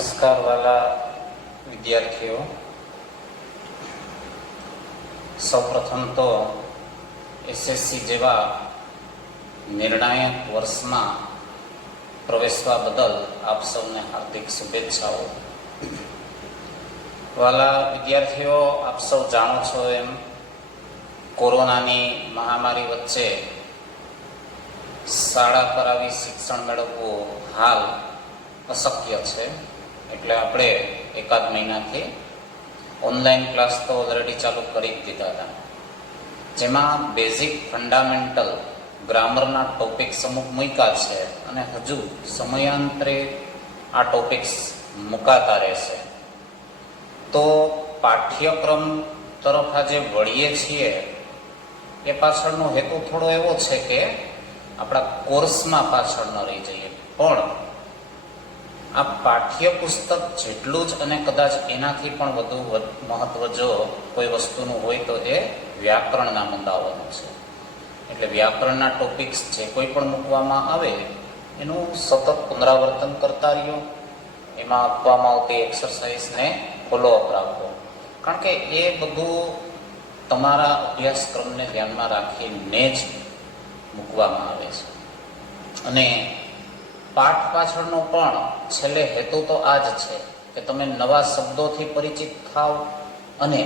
નમસ્કાર વાલા વિદ્યાર્થીઓ, સૌપ્રથમ તો એસએસસી જેવા નિર્ણાયક વર્ષમાં પ્રવેશવા બદલ આપ સૌને હાર્દિક શુભેચ્છાઓ. વાલા વિદ્યાર્થીઓ, આપ સૌ જાણો છો એમ કોરોનાની મહામારી વચ્ચે શાળા કરાવી શિક્ષણ મેળવવું હાલ અશક્ય છે. એટલે આપણે એકાદ મહિનાથી ઓનલાઈન ક્લાસ તો ઓલરેડી ચાલુ કરી જ દીધા હતા, જેમાં બેઝિક ફંડામેન્ટલ ગ્રામરના ટોપિક્સ અમુક મૂક્યા છે અને હજુ સમયાંતરે આ ટોપિક્સ મુકાતા રહેશે. તો પાઠ્યક્રમ તરફ આજે વળીએ છીએ એ પાછળનો હેતુ થોડો એવો છે કે આપણા કોર્સમાં પાછળ ન રહી જઈએ, પણ આ પાઠ્યપુસ્તક જેટલું જ અને કદાચ એનાથી પણ વધુ મહત્વ જો કોઈ વસ્તુનું હોય તો એ વ્યાકરણના મુદ્દાઓનું છે. એટલે વ્યાકરણના ટોપિક્સ જે કોઈ પણ મૂકવામાં આવે એનું સતત પુનરાવર્તન કરતા રહ્યો, એમાં આપવામાં આવતી એક્સરસાઇઝને ફોલોઅપ રાખો, કારણ કે એ બધું તમારા અભ્યાસક્રમને ધ્યાનમાં રાખીને જ મૂકવામાં આવે છે. અને પાઠ પાછળનો પણ છેલ્લે હેતુ તો આ જ છે કે તમે નવા શબ્દોથી પરિચિત થાવ અને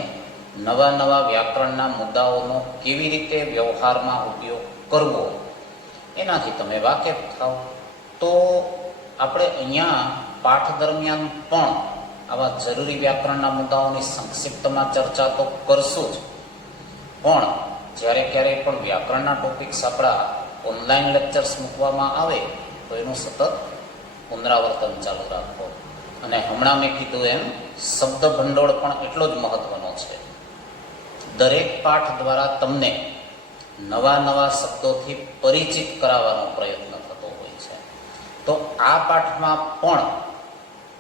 નવા નવા વ્યાકરણના મુદ્દાઓનો કેવી રીતે વ્યવહારમાં ઉપયોગ કરવો એનાથી તમે વાકેફ થાવ. તો આપણે અહીંયા પાઠ દરમિયાન પણ આવા જરૂરી વ્યાકરણના મુદ્દાઓની સંક્ષિપ્તમાં ચર્ચા તો કરશું જ, પણ જ્યારે ક્યારેય પણ વ્યાકરણના ટોપિક્સ આપણા ઓનલાઈન લેક્ચર્સ મૂકવામાં આવે તો એનું સતત પુનરાવર્તન ચાલુ રાખો. અને હમણાં મેં કીધું એમ શબ્દ ભંડોળ પણ એટલો જ મહત્વનો છે. દરેક પાઠ દ્વારા તમને નવા નવા શબ્દોથી પરિચિત કરાવવાનો પ્રયત્ન થતો હોય છે. તો આ પાઠમાં પણ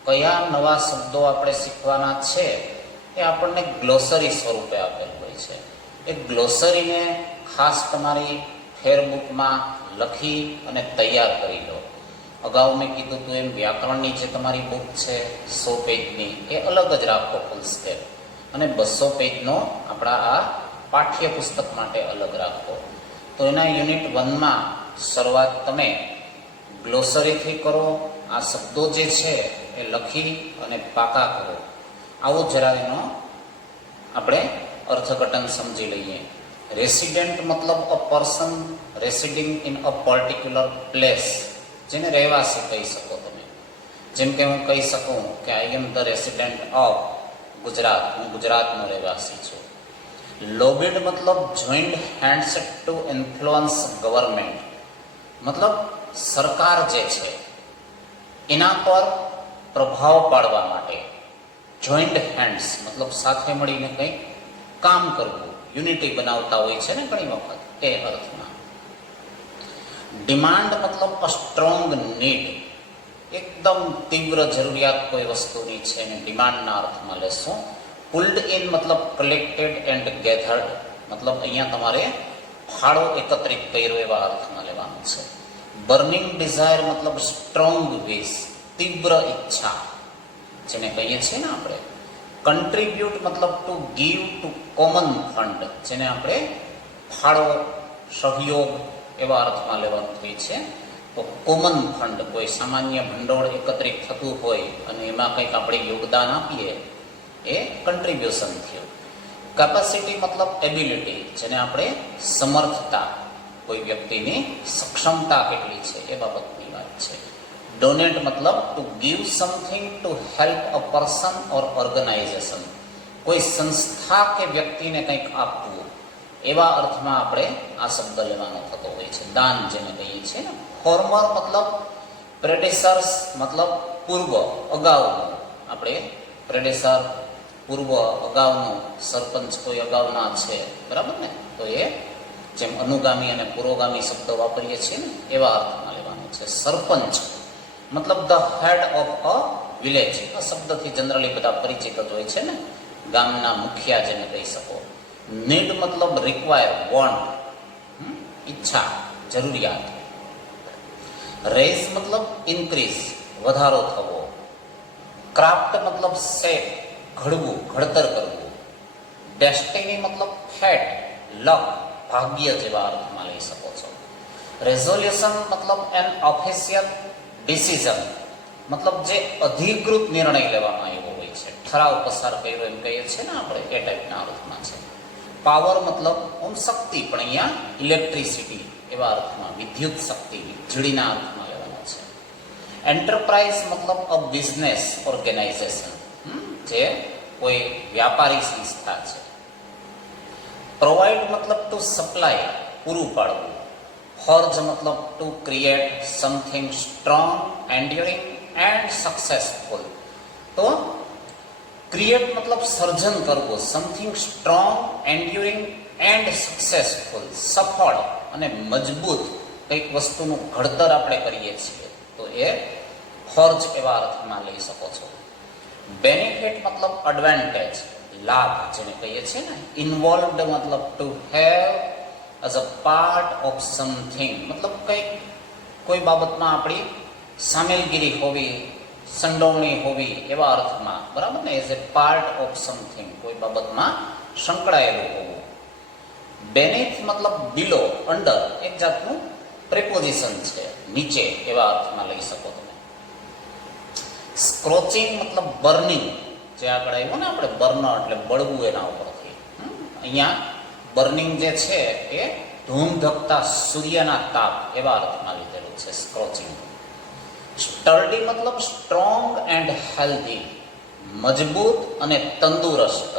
કયા નવા શબ્દો આપણે શીખવાના છે એ આપણને ગ્લોસરી સ્વરૂપે આપેલ હોય છે. એ ગ્લોસરીને ખાસ તમારી ફેરબુકમાં લખી અને તૈયાર કરી લો. અગાઉ મેં કીધું હતું એમ વ્યાકરણની જે તમારી બુક છે 100 પેજની એ અલગ જ રાખો ફૂલ સ્કેપ, અને 200 પેજનો આપણા આ પાઠ્યપુસ્તક માટે અલગ રાખો. તો એના યુનિટ 1માં શરૂઆત તમે ગ્લોસરીથી કરો. આ શબ્દો જે છે એ લખી અને પાકા કરો. આવું જરા એનો આપણે અર્થઘટન સમજી લઈએ. રેસિડેન્ટ મતલબ a person residing in a particular place, જેને રહેવાસી કહી શકો તમે. જેમ કે હું કહી શકું કે I am the resident of Gujarat, હું ગુજરાતનો રહેવાસી છું. લોબિડ મતલબ joined hands to influence government, મતલબ સરકાર જે છે એના પર પ્રભાવ પાડવા માટે. જોઈન્ડ હેન્ડ્સ મતલબ સાથે મળીને કંઈક કામ કરવું, યુનિટી બનાવતા હોય છે ને ઘણી વખત, એ અર્થમાં. ડિમાન્ડ મતલબ અ સ્ટ્રોંગ નીડ, એકદમ તીવ્ર જરૂરિયાત કોઈ વસ્તુની છે એને ડિમાન્ડના અર્થમાં લેશું. પુલ્ડ ઇન મતલબ કલેક્ટેડ એન્ડ ગેધર્ડ, મતલબ અહીંયા તમારે ફાળો એકત્રિત કર્યો એવા અર્થમાં લેવાનું છે. બર્નિંગ ડિઝાયર મતલબ સ્ટ્રોંગ વિશ, તીવ્ર ઈચ્છા જેને કહીએ છીએ ને આપણે. કન્ટ્રીબ્યુટ મતલબ to give to common fund, જેને આપણે ફાળો, સહયોગ એવા અર્થમાં લેવાનું હોય છે. તો કોમન ફંડ, કોઈ સામાન્ય ભંડોળ એકત્રિત થતું હોય અને એમાં કંઈક આપણે યોગદાન આપીએ એ કન્ટ્રીબ્યુશન થયું. કેપેસિટી મતલબ એબિલિટી, જેને આપણે સમર્થતા, કોઈ વ્યક્તિની સક્ષમતા કેટલી છે એ બાબતની વાત છે. ડોનેટ મતલબ to give something to help a person or organization, કોઈ સંસ્થા કે વ્યક્તિને કંઈક આપવું એવા અર્થમાં આપણે આ શબ્દ લેવાનો થતો હોય છે. દાન જેને કહીએ છીએ ને. ફોર્મર મતલબ પ્રેડેસર્સ, મતલબ પૂર્વ, અગાઉનું. આપણે પ્રેડેસર પૂર્વ, અગાઉનું, સરપંચ કોઈ અગાઉના છે, બરાબર ને. તો એ જેમ અનુગામી અને પુરોગામી શબ્દો વાપરીએ છીએ ને એવા અર્થમાં લેવાનું છે. સરપંચ મતલબ the head of a village, આ શબ્દથી જનરલી બધા પરિચિત જ હોય છે ને, ગામના મુખિયા જેને કહી શકો. નીડ મતલબ રિક્વાયર, વોન્ટ, ઈચ્છા, જરૂરિયાત. રેઝ મતલબ ઇન્ક્રીઝ, વધારો થવો. ક્રાફ્ટ મતલબ શેપ, ઘડવું, ઘડતર કરવું. ડેસ્ટિની મતલબ ફેટ, લક, ભાગ્ય જેવા અર્થમાં લઈ શકો છો. રેઝોલ્યુશન મતલબ એન ઓફિશિયલ ડિસિઝન, મતલબ જે અધિકૃત નિર્ણય લેવામાં આવ્યો હોય છે, ઠરાવ પસાર કર્યો એમ કહીએ છીએ ને આપણે, એ ટાઈપના અર્થમાં છે. પાવર મતલબ ઓમ શક્તિ, પણ અહીંયા ઇલેક્ટ્રિસિટી એવા અર્થમાં, વિદ્યુત શક્તિ, વીજળીના અર્થમાં લેવાનો છે. એન્ટરપ્રાઇઝ મતલબ અ બિઝનેસ ઓર્ગેનાઇઝેશન, જે કોઈ વ્યાપારી સંસ્થા છે. પ્રોવાઈડ મતલબ ટુ સપ્લાય, પૂરું પાડવું. ફોર્જ મતલબ to create something strong, enduring and successful. તો ક્રિએટ મતલબ સર્જન કરવું, something strong, enduring and successful, સફળ અને મજબૂત કંઈક વસ્તુનું ઘડતર આપણે કરીએ છીએ તો એ ફોર્જ એવા અર્થમાં લઈ શકો છો. બેનિફિટ મતલબ એડવાન્ટેજ, લાભ જેને કહીએ છીએ ને. ઇન્વોલ્વડ મતલબ to have as a part of something, મતલબ કંઈક કોઈ બાબતમાં આપણી સામેલગીરી હોવી, સંડોવણી હોવી એવા અર્થમાં, બરાબર ને. As a part of something, કોઈ બાબતમાં સંકળાયેલું હોવું. બેનેથ મતલબ બિલો, અંડર, એક જાતનું પ્રેપોઝિશન છે, નીચે એવા અર્થમાં લઈ શકો તમે. સ્ક્રોચિંગ મતલબ બર્નિંગ, જે આગળ આવ્યું ને આપણે, બર્નર એટલે બળવું એના ઉપરથી. અહીંયા બર્નિંગ જે છે એ ધૂમધકતા સૂર્યના તાપ એવા અર્થમાં લીધેલું છે સ્ક્રોચિંગ. સ્ટર્ડી મતલબ સ્ટ્રોંગ એન્ડ હેલ્ધી, મજબૂત અને તંદુરસ્ત,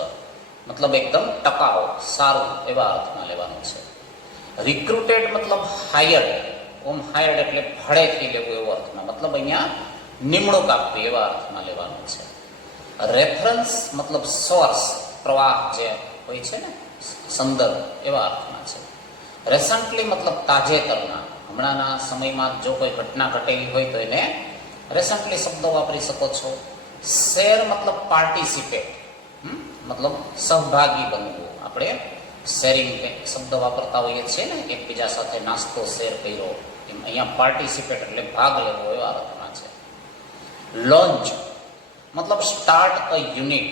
મતલબ એકદમ ટકાઉ, સારું એવા અર્થમાં લેવાનું છે. રિક્રુટેડ મતલબ હાયર્ડ, ઓમ હાયર્ડ એટલે ભાડેથી લેવું એવો અર્થમાં, મતલબ અહીંયા નિમણૂક આપવી એવા અર્થમાં લેવાનું છે. રેફરન્સ મતલબ સોર્સ, પ્રવાહ જે હોય છે ને, સંદર્ભ એવા અર્થમાં છે. રેસન્ટલી મતલબ તાજેતરના, હમણાંના સમયમાં જો કોઈ ઘટના ઘટેલી હોય તો એને રેસન્ટલી શબ્દ વાપરી શકો છો. શેર મતલબ પાર્ટિસિપેટ, મતલબ સહભાગી બનવું. આપણે શેરિંગ શબ્દ વાપરતા હોઈએ છીએ ને, એકબીજા સાથે નાસ્તો શેર કર્યો, એમ અહીંયા પાર્ટિસિપેટ એટલે ભાગ લેવો એવા અર્થમાં છે. લોન્ચ મતલબ સ્ટાર્ટ અ યુનિટ,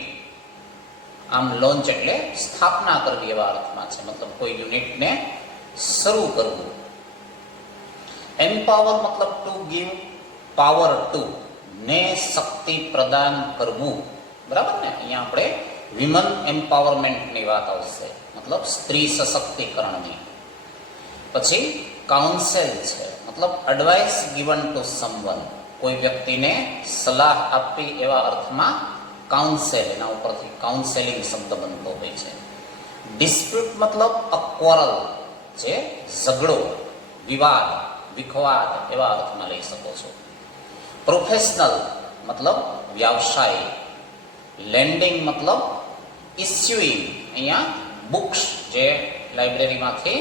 આમ લોન્ચ એટલે સ્થાપના કરવી એવા અર્થમાં છે, મતલબ કોઈ યુનિટને શરૂ કરવું. એમ્પાવર મતલબ ટુ ગીવ પાવર ટુ, ને શક્તિ પ્રદાન કરવું, બરાબર ને. અહીંયા આપણે વિમન એમ્પાવરમેન્ટની વાત આવશે, મતલબ સ્ત્રી સશક્તિકરણની. પછી કાઉન્સેલ છે, મતલબ એડવાઇસ ગિવન ટુ સમવન, કોઈ વ્યક્તિને સલાહ આપવી એવા અર્થમાં કાઉન્સેલ, એના ઉપરથી કાઉન્સેલિંગ શબ્દ બનતો હોય છે. ડિસ્પ્યુટ મતલબ અ ક્વોરલ, જે ઝઘડો, વિવાદ, વિખવાદ એવા અર્થમાં લઈ શકો છો. પ્રોફેશનલ મતલબ વ્યવસાય. લેન્ડિંગ મતલબ ઇસ્યુઇંગ, અહીંયા બુક્સ જે લાઇબ્રેરીમાંથી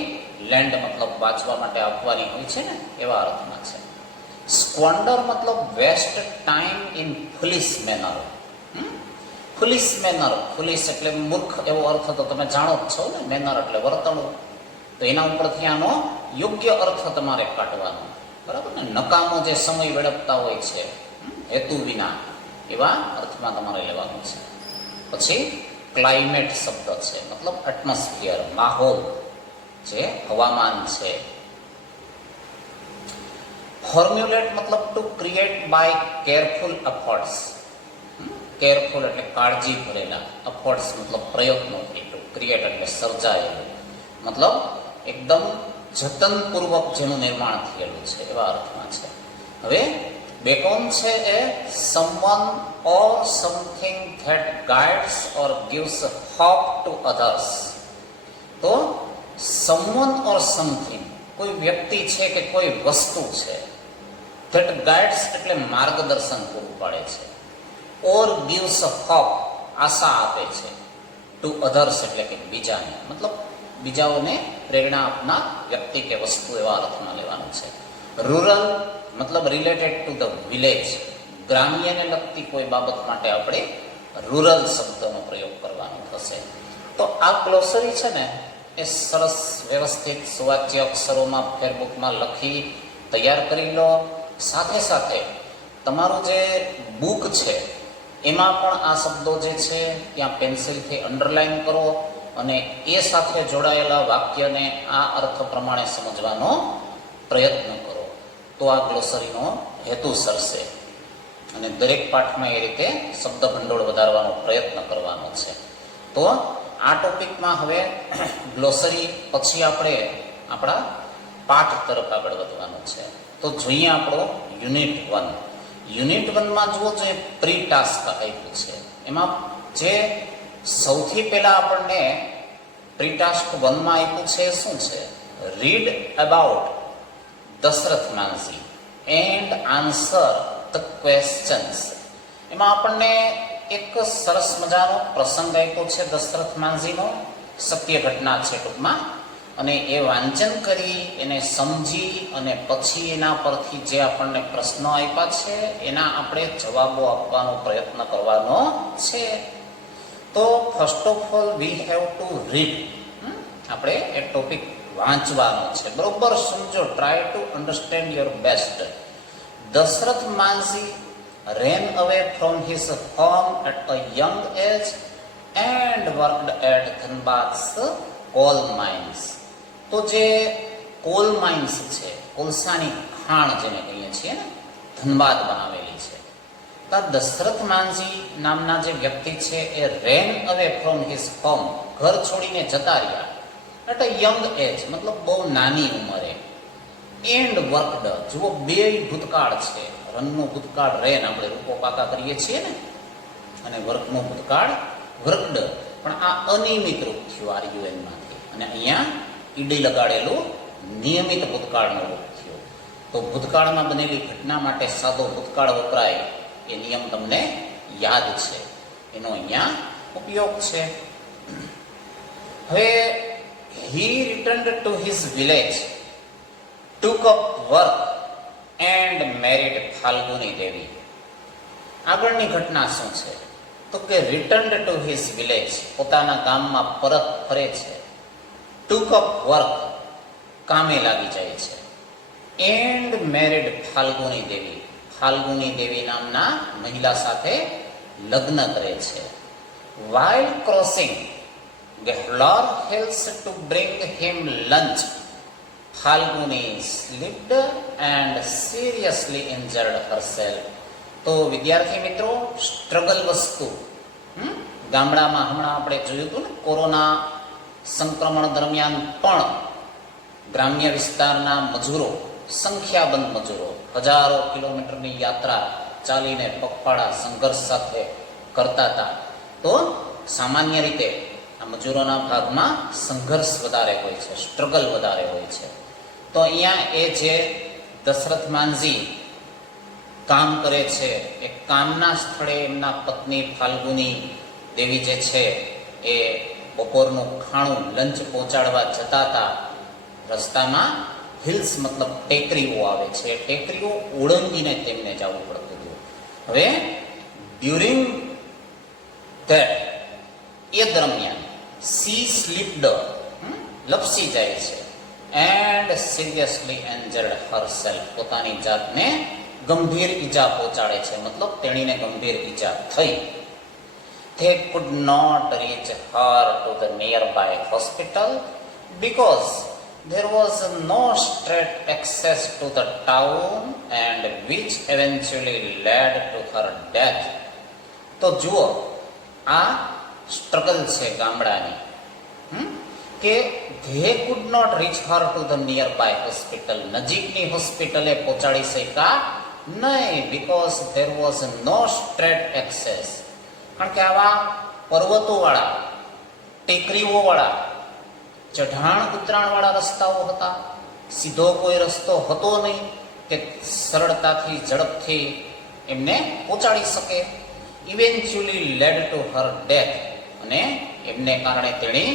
લેન્ડ મતલબ વાંચવા માટે આપવાની હોય છે ને એવા અર્થમાં છે. સ્ક્વોન્ડર મતલબ waste time in foolish manner. Foolish manner, foolish એટલે મૂર્ખ એવો અર્થ તો તમે જાણો જ છો ને, મેનર એટલે વર્તણૂક. તો એના ઉપરથી આનો યોગ્ય અર્થ તમારે કાઢવાનો, બરાબર ને. નકામો જે સમય વેડફતા હોય છે હેતુ વિના, એવા અર્થમાં તમારે લેવાનું છે. પછી ક્લાઇમેટ શબ્દ છે, મતલબ એટમોસ્ફિયર, માહોલ, જે હવામાન છે. ફોર્મ્યુલેટ મતલબ to create by careful efforts. Careful એટલે કાળજી ભરેલા, એફર્ટ્સ મતલબ પ્રયત્નોથી, ટુ ક્રિએટ એટલે સર્જાયેલું, મતલબ એકદમ જતનપૂર્વક જેનું નિર્માણ થયેલું છે એવા અર્થમાં છે. હવે બેકોન છે એ someone or something that guides or gives hope to others. તો સમવન ઓર સમથિંગ, કોઈ વ્યક્તિ છે કે કોઈ વસ્તુ છે, ધેટ ગાઈડ્સ એટલે માર્ગદર્શન પૂરું પાડે છે, ઓર ગિવ્સ હોપ આશા આપે છે, ટુ અધર્સ એટલે કે બીજાને, મતલબ બીજાઓને પ્રેરણા આપનાર વ્યક્તિ કે વસ્તુ એવા અર્થમાં લેવાનું છે. રૂરલ મતલબ રિલેટેડ ટુ ધ વિલેજ, ગ્રામ્યને લગતી કોઈ બાબત માટે આપણે રૂરલ શબ્દનો પ્રયોગ કરવાનો થશે. તો આ ગ્લોસરી છે ને એ સરસ વ્યવસ્થિત સુવાચ્ય અક્ષરોમાં ફેરબુકમાં લખી તૈયાર કરી લો. સાથે સાથે તમારું જે બુક છે એમાં પણ આ શબ્દો જે છે ત્યાં પેન્સિલથી અંડરલાઈન કરો અને એ સાથે જોડાયેલા વાક્યને આ અર્થ પ્રમાણે સમજવાનો પ્રયત્ન કરો, તો આ ગ્લોસરીનો હેતુ સરશે. અને દરેક પાઠમાં એ રીતે શબ્દ ભંડોળ વધારવાનો પ્રયત્ન કરવાનો છે. તો આ ટોપિકમાં હવે ગ્લોસરી પછી આપણે આપણા પાઠ તરફ આગળ વધવાનું છે. તો જોઈએ આપણો યુનિટ 1. યુનિટ 1માં જુઓ, જે પ્રી ટાસ્ક આપ્યું છે એમાં જે સૌથી પહેલા આપણને પ્રી ટાસ્ક 1માં આપ્યું છે શું છે? Read about Dashrath Manjhi and answer the questions. એમાં આપણને એક સરસ મજાનો પ્રસંગ આપ્યો છે દશરથ માંઝીનો, સત્ય ઘટના છે ટૂંકમાં, અને એ વાંચન કરી એને સમજી અને પછી એના પરથી જે આપણને પ્રશ્નો આપ્યા છે એના આપણે જવાબો આપવાનો પ્રયત્ન કરવાનો છે. તો first of all we have to read. આપણે એ ટોપિક વાંચવાનો છે. બરોબર સમજો, try to understand your best. Dashrath Manjhi ran away from his home at a young age and worked at Dhanbad's coal mines. તો જે કોલ માઇન્સ છે, કોલસાની ખાણ જેને કહીએ છીએ ને, ધનબાદ બનાવેલી છે. તો દશરથ માંઝી નામના જે વ્યક્તિ છે એ રેન અવે ફ્રોમ હિઝ હોમ, ઘર છોડીને જતા રહ્યા એટ અ યંગ એજ, મતલબ બહુ નાની ઉંમરે. એન્ડ વર્કડ, જુઓ બે ભૂતકાળ છે. રનનો ભૂતકાળ રેન, આપણે રૂપો પાકા કરીએ છીએ ને, અને વર્કનો ભૂતકાળ વર્કડ. પણ આ અનિયમિત રૂપ થયું આરયુએનમાંથી, અને અહીંયા ઈડી લગાડેલું નિયમિત ભૂતકાળનો રૂપ થયો. તો ભૂતકાળમાં બનેલી ઘટના માટે સાદો ભૂતકાળ વપરાય એ નિયમ તમને યાદ છે, એનો અહીંયા ઉપયોગ છે. હવે he returned to his village, took up work and married Falguni દેવી. આગળની ઘટના શું છે? તો કે રિટર્ન્ડ ટુ હિઝ વિલેજ, પોતાના ગામમાં પરત ફરે છે. ટુક અપ વર્ક, કામે લાગી જાય છે. એન્ડ મેરિડ ફાલ્ગુની દેવી, ફાલ્ગુની દેવી નામના મહિલા સાથે લગ્ન કરે છે. while crossing Gehlor hills to bring him lunch, Falguni slipped and seriously injured herself. તો વિદ્યાર્થી મિત્રો, સ્ટ્રગલ વસ્તુ ગામડામાં હમણાં આપણે જોયું હતું ને, કોરોના સંક્રમણ દરમિયાન પણ ગ્રામ્ય વિસ્તારના મજૂરો, સંખ્યાબંધ મજૂરો, હજારો કિલોમીટરની યાત્રા ચાલીને પગપાળા સંઘર્ષ સાથે કરતા હતા. તો સામાન્ય રીતે આ મજૂરોના ભાગમાં સંઘર્ષ વધારે હોય છે, સ્ટ્રગલ વધારે હોય છે. તો અહીંયા એ જે દશરથ માંઝી કામ કરે છે, એ કામના સ્થળે એમના પત્ની ફાલ્ગુની દેવી જે છે એ બપોરનું ખાણું લંચ પહોંચાડવા જતા હતા. રસ્તામાં હિલ્સ મતલબ ટેકરીઓ આવે છે, એ ટેકરીઓ ઓળંગીને તેમને જવું પડતું હતું. હવે ડ્યુરિંગ ધેટ, એ દરમિયાન સી સ્લીપ્ડ, લપસી જાય છે. એન્ડ સિરિયસલી એન્જર્ડ હરસેલ્ફ, પોતાની જાતને ગંભીર ઈજા પહોંચાડે છે, મતલબ તેણીને ગંભીર ઈજા થઈ. They could not reach her to the nearby hospital because there was no straight access to the town, and which eventually led to her death. તો જુઓ, આ સ્ટ્રગલ છે ગામડાની, કે they could not reach her to the nearby hospital, નજીકની હોસ્પિટલે પહોંચાડી શક્યા નહીં, because there was no straight access. કારણ કે આવા પર્વતોવાળા, ટેકરીઓવાળા, ચઢાણ ઉતરાણવાળા રસ્તાઓ હતા. સીધો કોઈ રસ્તો હતો નહીં કે સરળતાથી ઝડપથી એમને પહોંચાડી શકે. Eventually lead to her death, અને એમને કારણે તેણી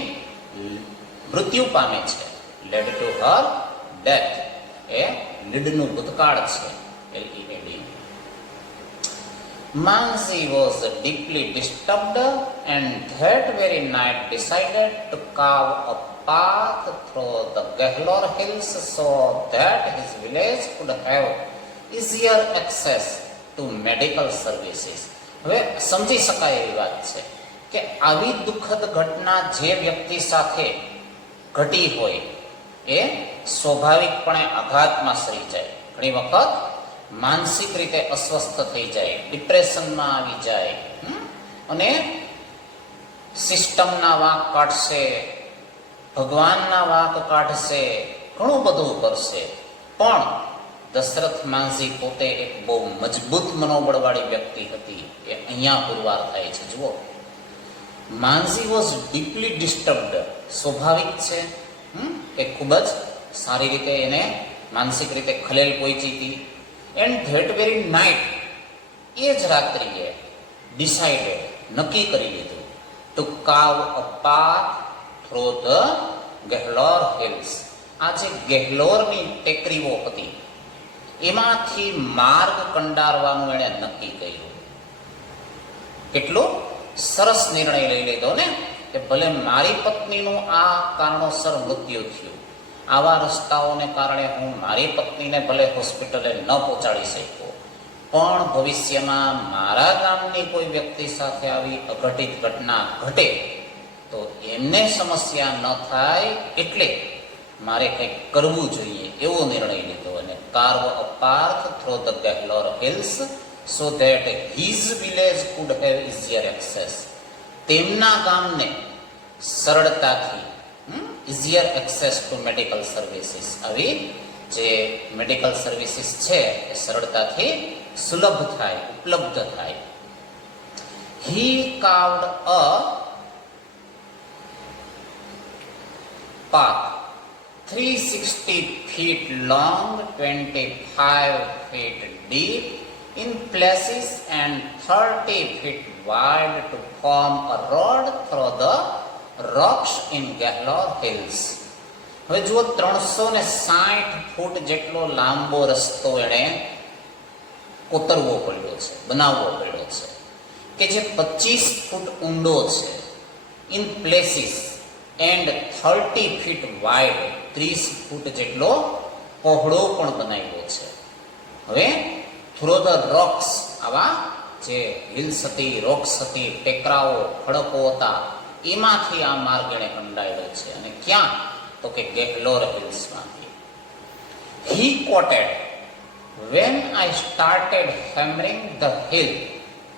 મૃત્યુ પામે છે. લેડ ટુ હર ડેથ એ લીડનું ભૂતકાળ છે, LEAD. Manzi was deeply disturbed and that very night decided to carve a path through the Gehlor hills so that his village could have easier access to medical services. હવે સમજી શકાય એવી વાત છે કે આવી દુઃખદ ઘટના જે વ્યક્તિ સાથે ઘટી હોય એ સ્વાભાવિકપણે આઘાતમાં સરી જાય, ઘણી વખત માનસિક રીતે અસ્વસ્થ થઈ જાય, ડિપ્રેશનમાં આવી જાય અને સિસ્ટમના વાંક કાઢશે, ભગવાનના વાંક કાઢશે, ઘણું બધું કરશે. પણ દશરથ માંઝી પોતે એક બહુ મજબૂત મનોબળવાળી વ્યક્તિ હતી. એ અહીંયા પુરવાર થાય છે. જુઓ, માંઝી વોઝ ડીપલી ડિસ્ટર્બ્ડ. સ્વાભાવિક છે કે ખૂબ જ સારી રીતે એને માનસિક રીતે ખલેલ પહોંચી હતી. એન્ડ ધેટ વેરી નાઇટ, એ જ રાત્રિએ ડિસાઇડેડ, નક્કી કરી લીધું to carve a path through the Gehlaur hills. આ જે ગેહલોરની ટેકરીઓ હતી એમાંથી માર્ગ કંડારવાનું એણે નક્કી કર્યું. કેટલો સરસ નિર્ણય લઈ લીધો ને કે ભલે મારી પત્નીનું આ કારણોસર મૃત્યુ થયું, આવા રસ્તાઓને કારણે હું મારી પત્નીને ભલે હોસ્પિટલે ન પહોંચાડી શક્યો, પણ ભવિષ્યમાં મારા ગામની કોઈ વ્યક્તિ સાથે આવી અઘટિત ઘટના ઘટે તો એમને સમસ્યા ન થાય, એટલે મારે કંઈક કરવું જોઈએ એવો નિર્ણય લીધો. અને carve a path through the Gehlaur hills so that his village could have easier access. તેમના ગામને સરળતાથી easier access to medical services, આવી જે મેડિકલ સર્વિસીસ છે એ સરળતાથી સુલભ થાય, ઉપલબ્ધ થાય. હી કાર્વડ અ path 360 feet long, 25 feet deep in places and 30 feet wide to form a road through the rocks in Gahlor Hills. હવે જુઓ, 360 ફૂટ જેટલો લાંબો રસ્તો એણે કોતરવો પડ્યો છે, બનાવવો પડ્યો છે, કે જે 25 ફૂટ ઊંડો છે. In places and 30 feet wide, 30 foot જેટલો પહોળો પણ બનાવ્યો છે. હવે થ્રો ધ રોક્સ, આવા જે હિલ્સ હતી, રોક્સ હતી, ટેકરાઓ, ખડકો હતા, એમાંથી આ માર્ગ એણે કંડાયેલો છે. અને ક્યાં? તો કે ગેહલોર હિલ્સમાંથી. હી coated, when I started hammering the hill,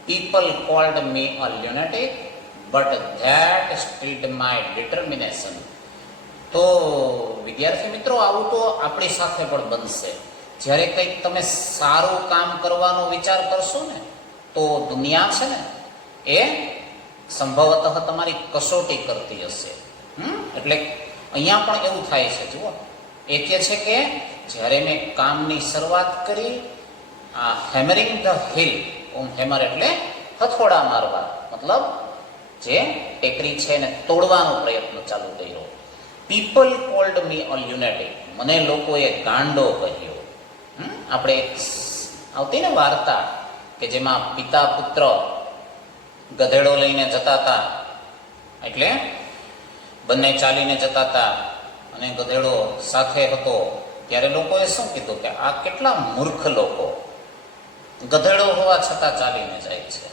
people called me a lunatic, but that stilled my determination. તો વિદ્યાર્થી મિત્રો, આવું તો આપણી સાથે પણ બનશે. જ્યારે કંઈક તમે સારું કામ કરવાનો વિચાર કરશો ને, તો દુનિયા છે ને એ સંભવતઃ તમારી કસોટી કરતી હશે. એટલે અહીંયા પણ એવું થાય છે. જુઓ, એ કહે છે કે જ્યારે મેં કામની શરૂઆત કરી, આ હેમરિંગ ધ હિલ, હેમર એટલે હથોડા મારવા, મતલબ જે ટેકરી છે એને તોડવાનો પ્રયત્ન ચાલુ કર્યો. પીપલ કોલ્ડ મી અ લ્યુનેટિક, મને લોકોએ ગાંડો કહ્યો. આપણે આવતી ને વાર્તા કે જેમાં પિતા પુત્ર ગધેડો લઈને જતા હતા, એટલે બંને ચાલીને જતા હતા અને ગધેડો સાથે હતો. ત્યારે લોકોએ શું કીધું કે આ કેટલા મૂર્ખ લોકો, ગધેડો હોવા છતાં ચાલીને જાય છે.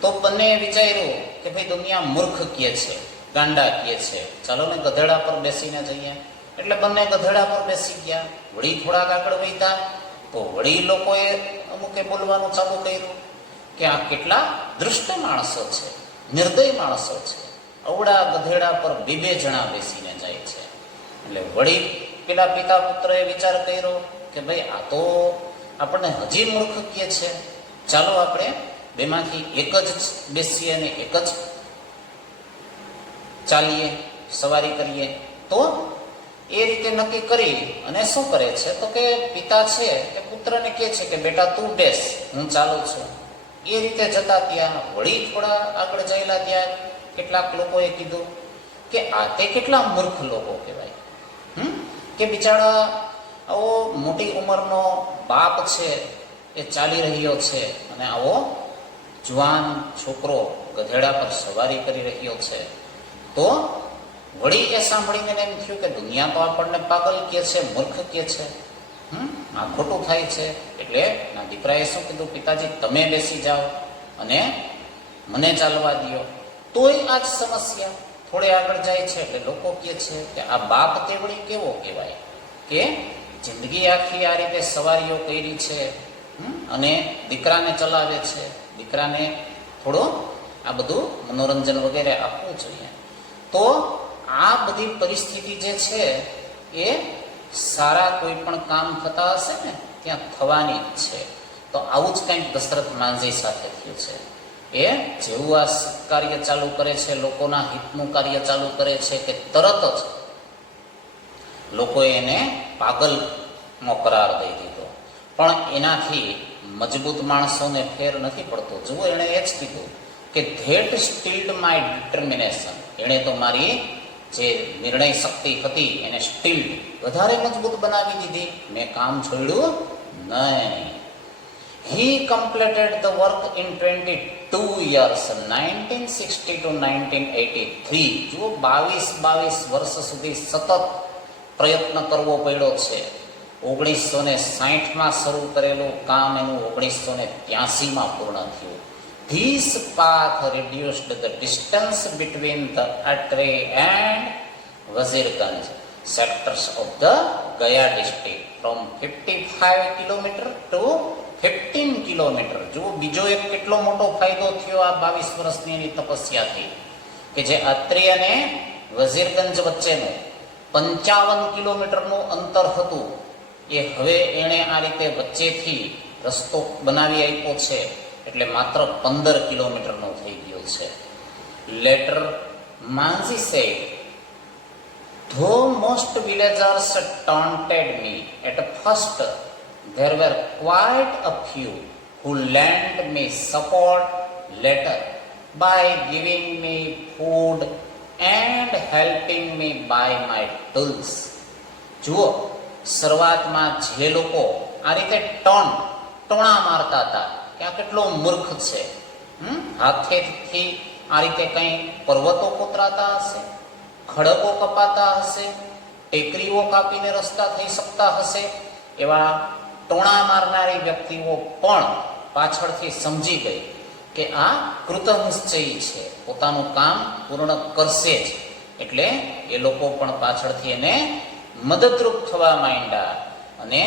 તો બંને વિચાર્યું કે ભાઈ દુનિયા મૂર્ખ કહે છે, ગાંડા કહે છે, ચાલો ને ગધેડા પર બેસીને જઈએ. એટલે બંને ગધેડા પર બેસી ગયા. વળી થોડાક આગળ વધ્યા તો વળી લોકોએ અમુકે બોલવાનું ચાલુ કર્યું કે આ કેટલા દૃષ્ટ માણસો છે, નિર્દય માણસો છે, અવડા ગધેડા પર બે જણા બેસીને જાય છે. એટલે વળી પેલા પિતા પુત્રએ વિચાર કર્યો કે ભાઈ આ તો આપણને હજી મૂર્ખ કહે છે, ચાલો આપણે બેમાંથી એક જ બેસીએ અને એક જ ચાલીએ, સવારી કરીએ. તો એ રીતે નક્કી કરી અને શું કરે છે તો કે પિતા છે કે પુત્રને કહે છે કે બેટા તું બેસ, હું ચાલું છું. એ રીતે જતા ત્યાં વળી થોડા આગળ જયેલા ત્યાં કેટલાક લોકોએ કીધું કે આ તે કેટલા મૂર્ખ લોકો કહેવાય, કે બિચારા આવો મોટી ઉંમરનો બાપ છે એ ચાલી રહ્યો છે અને આવો જુવાન છોકરો ગધેડા પર સવારી કરી રહ્યો છે. તો વળી એ સાંભળીને એમ થયું કે દુનિયા તો આપણને પાગલ કહે છે, મૂર્ખ કહે છે, આ ખોટું થાય છે. એટલે ના દીકરાએ શું કીધું, પિતાજી તમે બેસી જાઓ. અને મને ચાલવા દો. તોય આ જ સમસ્યા થોડે આગળ જાય છે એટલે લોકો કહે છે કે આ બાપ તેવડી કેવો કહેવાય કે જિંદગી આખી આ રીતે સવારીઓ કરી છે અને દીકરાને ચલાવે છે. દીકરાને થોડો આ બધું મનોરંજન વગેરે આપવું જોઈએ. તો આ બધી પરિસ્થિતિ જે છે એ સારા કોઈ પણ કામ થતા હશે ને ત્યાં થવાની જ છે. તો આવું જ કંઈક દશરથ માંઝી સાથે થયું છે. એ જેવું આ કાર્ય ચાલુ કરે છે, લોકોના હિતનું કાર્ય ચાલુ કરે છે કે તરત જ લોકોએ એને પાગલનો કરાર દઈ દીધો. પણ એનાથી મજબૂત માણસોને ફેર નથી પડતો. જુઓ, એણે એ જ કીધું કે ધેટ સ્ટીલ્ડ માય ડિટર્મિનેશન. એણે તો મારી જે નિર્ણય શક્તિ હતી એને સ્ટીલ્ડ વધારે મજબૂત બનાવી દીધી. મેં કામ છોડ્યું નહીં. He completed the work in 22 years, 1960 to 1983. જુઓ, 22 વર્ષ સુધી સતત પ્રયત્ન કરવો પડ્યો છે. 1960માં શરૂ કરેલું કામ એનું 1983માં પૂર્ણ થયું. This path reduced the distance between the Atre and Wazirganj sectors of the Gaya district from 55 kilometer to 15 kilometre. જુઓ, બીજો એક કેટલો મોટો ફાયદો થયો આ 22 વર્ષની એની તપસ્યાથી કે જે અત્રી અને વઝીરગંજ વચ્ચેનું 55 કિલોમીટરનું અંતર હતું એ હવે એણે આ રીતે વચ્ચેથી રસ્તો બનાવી આપ્યો છે એટલે માત્ર 15 કિલોમીટરનો થઈ ગયો છે. Letter Manjhi said, though most villagers taunted me at first, there were quite a few who lent me support later by giving me food and helping me buy my tools. જુઓ, શરૂઆતમાં જે લોકો આ રીતે ટોણા મારતા હતા કે આ કેટલો મૂર્ખ છે, હાથેથી આ રીતે કંઈ પર્વતો કોતરાતા હશે, ખડકો કપાતા હશે, ટેકરીઓ કાપીને રસ્તા થઈ શકતા હશે, એવા ટોણા મારનારી વ્યક્તિઓ પણ પાછળથી સમજી ગઈ કે આ કૃતનિશ્ચયી છે, પોતાનું કામ પૂર્ણ કરશે જ. એટલે એ લોકો પણ પાછળથી એને મદદરૂપ થવા માંડ્યા અને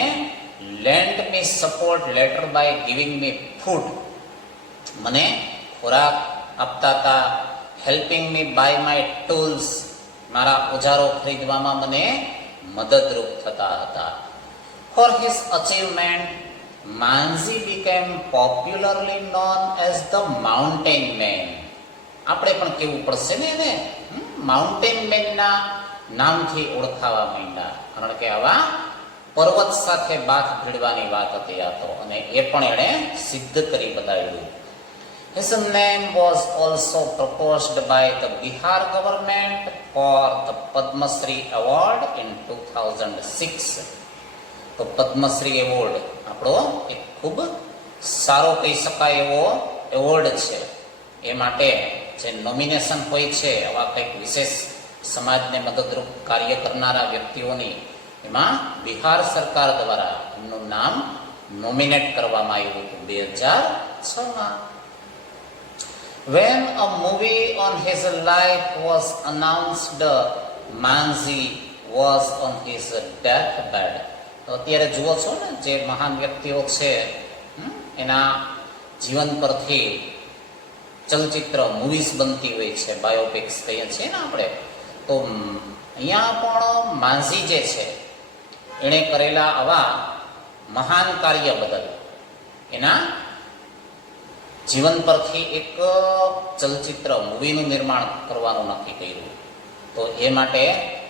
lend me support later by giving me food, મને ખોરાક આપતા હતા, helping me by my tools, મારા ઓજારો ખરીદવામાં મને મદદરૂપ થતા હતા. For his achievement, Manzi became popularly known as the Mountain Man. આપણે પણ કેવું પડશે ને એને, માઉન્ટેન મેનના નામથી ઓળખાવા માંડ્યા. કારણ કે આવા પર્વત સાથે બાથ ભીડવાની વાત હતી આ તો, અને એ પણ એણે સિદ્ધ કરી બતાવ્યું. His name was also proposed by the Bihar government for the Padma Shri Award in 2006. તો પદ્મશ્રી એવોર્ડ આપણો એક ખૂબ સારો કહી શકાય એવો એવોર્ડ છે. એ માટે જે નોમિનેશન હોય છે આવા કંઈક વિશેષ સમાજને મદદરૂપ કાર્ય કરનારા વ્યક્તિઓની, એમાં બિહાર સરકાર દ્વારા એમનું નામ નોમિનેટ કરવામાં આવ્યું હતું 2006માં. When a movie on his life was announced, Manzi was on his deathbed. તો અત્યારે જુઓ છો ને, જે મહાન વ્યક્તિઓ છે એના જીવન પરથી ચલચિત્ર મૂવીઝ બનતી હોય છે, બાયોપિક્સ કહીએ છીએ ને આપણે. તો અહીંયા પણ માંઝી જે છે એણે કરેલા આવા મહાન કાર્ય બદલ એના જીવન પરથી એક ચલચિત્ર મૂવીનું નિર્માણ કરવાનું નક્કી કર્યું. તો એ માટે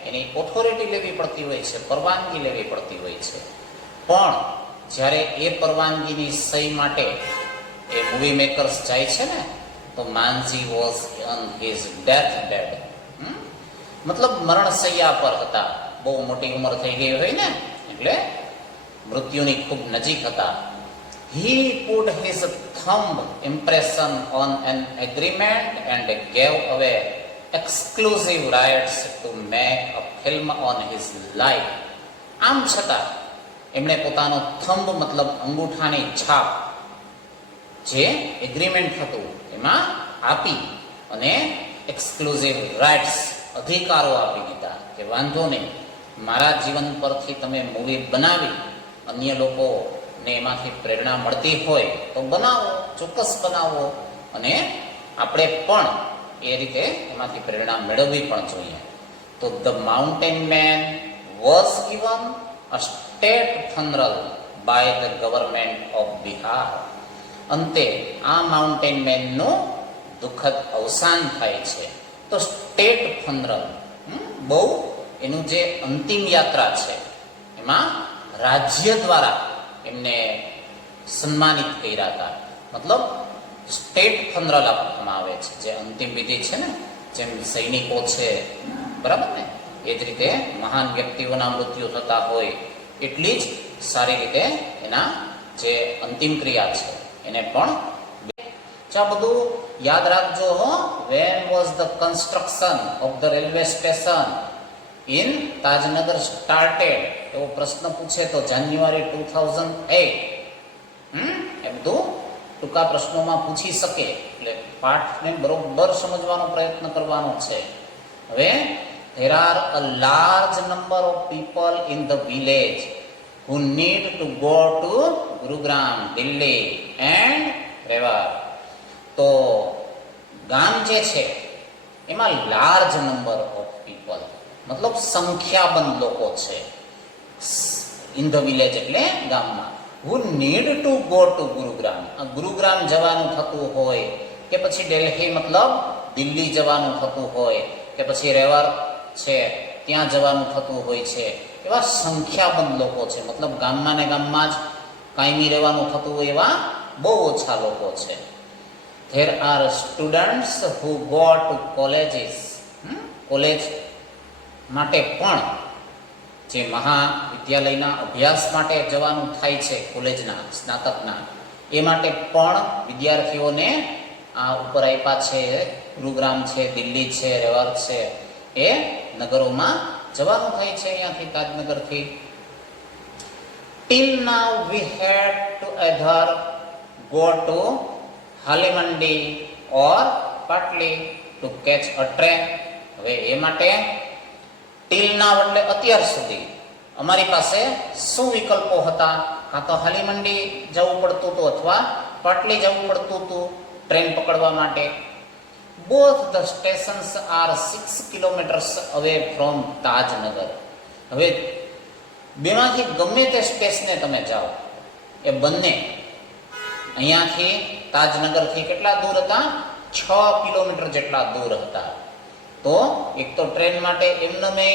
એની ઓથોરિટી લેવી પડતી હોય છે, પરવાનગી લેવી પડતી હોય છે. પણ જ્યારે એ પરવાનગીની સહી માટે એ મૂવી મેકર્સ જાય છે ને, તો Manjhi was on his death bed, મતલબ મરણશૈયા પર હતા. બહુ મોટી ઉંમર થઈ ગઈ હોય ને, એટલે મૃત્યુની ખૂબ નજીક હતા. He put his thumb impression on an agreement and gave away exclusive rights to make a film on his life. આમ છતાં એમણે પોતાનો થંબ મતલબ અંગૂઠાની છાપ જે એગ્રીમેન્ટ હતું એમાં આપી અને એક્સક્લુઝિવ રાઇટ્સ, અધિકારો આપી દીધા કે વાંધો નહીં, મારા જીવન પરથી તમે મૂવી બનાવી અન્ય લોકોને એમાંથી પ્રેરણા મળતી હોય તો બનાવો, ચોક્કસ બનાવો, અને આપણે પણ એ રીતે એમાંથી પ્રેરણા મેળવવી પણ જોઈએ. તો the mountain man was given a state funeral by the government of Bihar. અંતે આ માઉન્ટેન મેનનું દુઃખદ અવસાન થાય છે. તો સ્ટેટ ફનરલ, બહુ એનું જે અંતિમ યાત્રા છે એમાં રાજ્ય દ્વારા એમને સન્માનિત કર્યા હતા. મતલબ સ્ટેટ ફનરલ આપવામાં આવે છે, જે અંતિમ વિધિ છે ને, જેમ સૈનિકો છે, બરાબર ને, એ જ રીતે મહાન વ્યક્તિઓના મૃત્યુ થતા હોય એટલી જ સારી રીતે એના જે અંતિમ ક્રિયા છે એને પણ બધું યાદ રાખજો હો. When was the construction of the railway station in Tajnagar started? એવો પ્રશ્ન પૂછે તો જાન્યુઆરી 2008. એ બધું ટૂંકા પ્રશ્નોમાં પૂછી શકે, એટલે પાઠને બરોબર સમજવાનો પ્રયત્ન કરવાનો છે. હવે there are a large number of people in the village who need to go to Gurugram, Delhi and Rewar. તો ગામ જે છે એમાં લાર્જ નંબર ઓફ પીપલ, મતલબ સંખ્યાબંધ લોકો છે. ઇન ધ વિલેજ એટલે ગામમાં. who need to go to Gurugram, Gurugram જવાનું થતું હોય કે પછી દિલ્હી મતલબ દિલ્હી જવાનું થતું હોય કે પછી રેવાર છે ત્યાં જવાનું થતું હોય છે, એવા સંખ્યાબંધ લોકો છે. મતલબ ગામમાં ને ગામમાં જ કાયમી રહેવાનું થતું હોય એવા બહુ ઓછા લોકો છે. there are students who go to colleges. College માટે પણ, જે મહાવિદ્યાલયના અભ્યાસ માટે જવાનું થાય છે, કોલેજના સ્નાતકના, એ માટે પણ વિદ્યાર્થીઓને આ ઉપર આપ્યા છે, ગુરુગ્રામ છે, દિલ્હી છે, રેવાર છે, એ નગરોમાં જવાનું થાય છે અહીંયાથી, તાજનગરથી. till now we had to either go to Halimandi or પાટલી to catch a train. હવે એ માટે till now એટલે અત્યાર સુધી અમારી પાસે શું વિકલ્પો હતા? કાં તો હાલીમંડી જવું પડતું હતું અથવા પાટલી જવું પડતું હતું ટ્રેન પકડવા માટે. both the stations are 6 kilometers away from Tajnagar. હવે બેમાંથી ગમે તે સ્ટેશને તમે જાઓ, એ બંને અહીંયાથી તાજનગરથી કેટલા દૂર હતા? 6 કિલોમીટર જેટલા દૂર હતા. તો એક તો ટ્રેન માટે એમને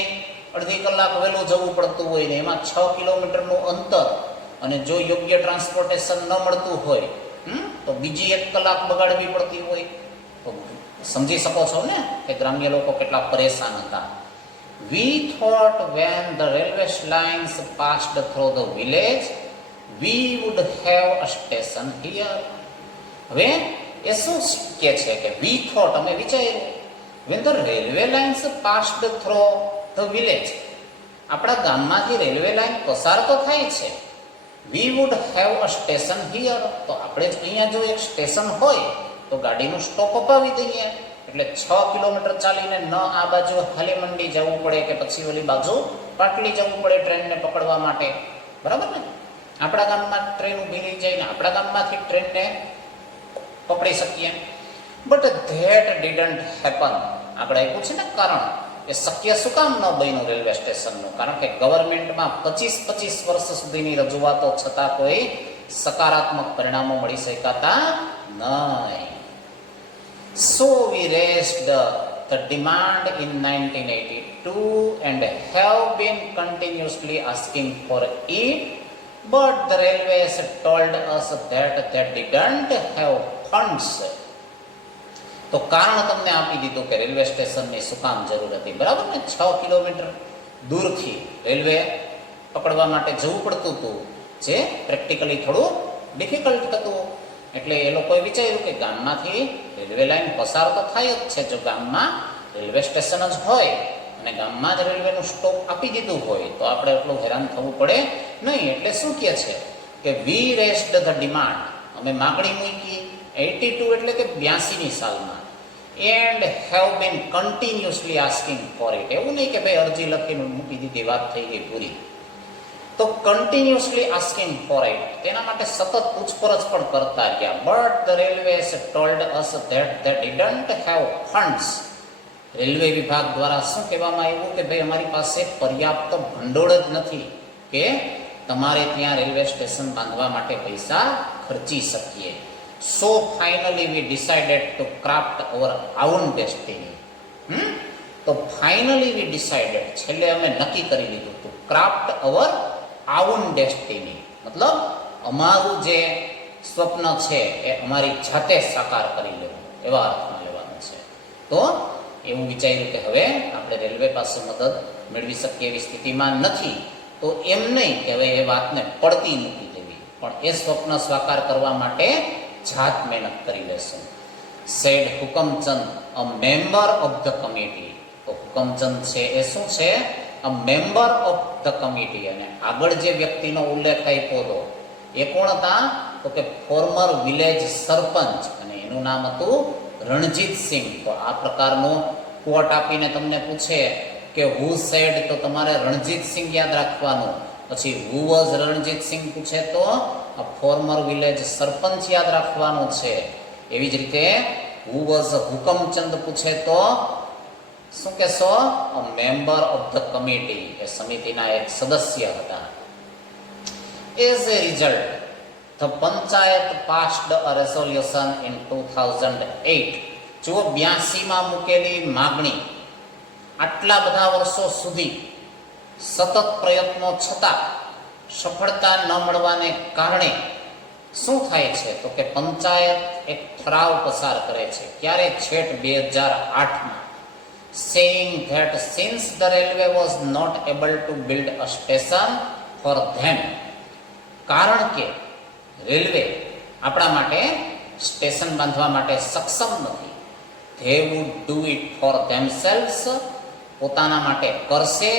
અડધી કલાક વહેલું જવું પડતું હોય ને એમાં 6 કિલોમીટરનું અંતર, અને જો યોગ્ય ટ્રાન્સપોર્ટેશન ન મળતું હોય તો બીજી 1 કલાક બગાડવી પડતી હોય. તો સમજી શકો છો ને કે ગ્રામ્ય લોકો કેટલા પરેશાન હતા. we thought when the railway lines passed through the village we would have a station here. હવે એ શું કહે છે કે we thought, અમે વિચાર્યું, when the railway lines passed through the village, આપણા ગામમાંથી રેલવે લાઈન પસાર તો થાય છે, we would have a station here, તો આપણે જ અહીંયા જો એક સ્ટેશન હોય તો ગાડીનું સ્ટોપ અપાવી દઈએ. એટલે 6 કિલોમીટર ચાલીને ન આ બાજુ હાલીમંડી જવું પડે કે પછી ઓલી બાજુ પાટલી જવું પડે ટ્રેનને પકડવા માટે, બરાબર ને? આપણા ગામમાં ટ્રેન ઊભી રહી જાય ને આપણા ગામમાંથી ટ્રેનને પકડી શકીએ. But that didn't happen. આપણે આપ્યું છે ને કારણ, એ શક્ય શું કામ ન બન્યું રેલવે સ્ટેશનનું? કારણ કે ગવર્મેન્ટમાં 25 વર્ષ સુધીની રજૂઆતો છતાં કોઈ સકારાત્મક પરિણામો મળી શકાતા નહીં. So we raised the demand in 1982 and have been continuously asking for it, but the railways told us that they didn't have funds. તો કારણ તમને આપી દીધું કે રેલવે સ્ટેશનની શું કામ જરૂર હતી, બરાબર ને? 6 કિલોમીટર દૂરથી રેલવે પકડવા માટે જવું પડતું હતું, જે પ્રેક્ટિકલી થોડું ડિફિકલ્ટ હતું. એટલે એ લોકોએ વિચાર્યું કે ગામમાંથી રેલવે લાઈન પસાર તો થાય જ છે, જો ગામમાં રેલવે સ્ટેશન જ હોય અને ગામમાં જ રેલવેનું સ્ટોપ આપી દીધું હોય તો આપણે એટલું હેરાન થવું પડે નહીં. એટલે શું કહે છે કે વી રેસ્ડ ધ ડિમાન્ડ, અમે માગણી મૂકી 82 એટલે કે 82ની સાલમાં. And have been continuously asking for it. એવું નહીં કે ભાઈ અરજી લખીને મૂકી દીધી, વાત થઈ ગઈ પૂરી. તો કન્ટિન્યુઅસલી આસ્કિંગ ફોર ઇટ, તેના માટે સતત પૂછપરછ પણ કરતા ગયા. But the railways told us that they didn't have funds. Railway વિભાગ દ્વારા શું કહેવામાં આવ્યું કે ભાઈ અમારી પાસે પર્યાપ્ત ભંડોળ જ નથી કે તમારે ત્યાં રેલવે સ્ટેશન બાંધવા માટે પૈસા ખર્ચી શકીએ. So finally we decided to craft our own destiny. તો ફાઇનલી વી ડિસાઇડેડ, છેલ્લે અમે નક્કી કરી લીધું to craft our own destiny, મતલબ અમારું જે સ્વપ્ન છે એ અમારી જાતે સાકાર કરી લેવું, એવા અર્થમાં લેવાનું છે. તો એવું વિચાર્યું કે હવે આપણે રેલવે પાસે મદદ મેળવી શકીએ એવી સ્થિતિમાં નથી, તો એમ નહીં કે હવે એ વાતને પડતી મૂકી દેવી, પણ એ સ્વપ્ન સાકાર કરવા માટે જાત મહેનત કરી લેશું. Said Hukamchand, a member of the committee. તો હુકમચંદ છે એ શું છે? A member of the committee. અને આગળ જે વ્યક્તિનો ઉલ્લેખ આપ્યો હતો એ કોણ હતા? તો કે ફોર્મર વિલેજ સરપંચ, અને એનું નામ હતું રણજીતસિંહ. તો આ પ્રકારનું કોટ આપીને તમને પૂછે કે હુ સેડ, તો તમારે રણજીતસિંહ યાદ રાખવાનું. પછી હુ વોઝ રણજીતસિંહ પૂછે તો ફોર્મર વિલેજ સરપંચ યાદ રાખવાનું છે. એવી જ રીતે હુ વોઝ હુકમચંદ પૂછે તો શું કહેશો? અ મેમ્બર ઓફ ધ કમિટી, એ સમિતિના એક સદસ્ય હતા. As a result the panchayat passed a resolution in 2008. જો 82માં મૂકેલી માગણી આટલા બધા વર્ષો સુધી સતત પ્રયત્નો છતાં સફળતા ન મળવાને કારણે શું થાય છે? તો કે પંચાયત એક ઠરાવ પસાર કરે છે. ક્યારે? છેટ 2008માં. Saying that since the railway was not able to build a station for them. કારણ કે રેલવે આપણા માટે સ્ટેશન બાંધવા માટે સક્ષમ નથી. They would do it for themselves, પોતાના માટે કરશે,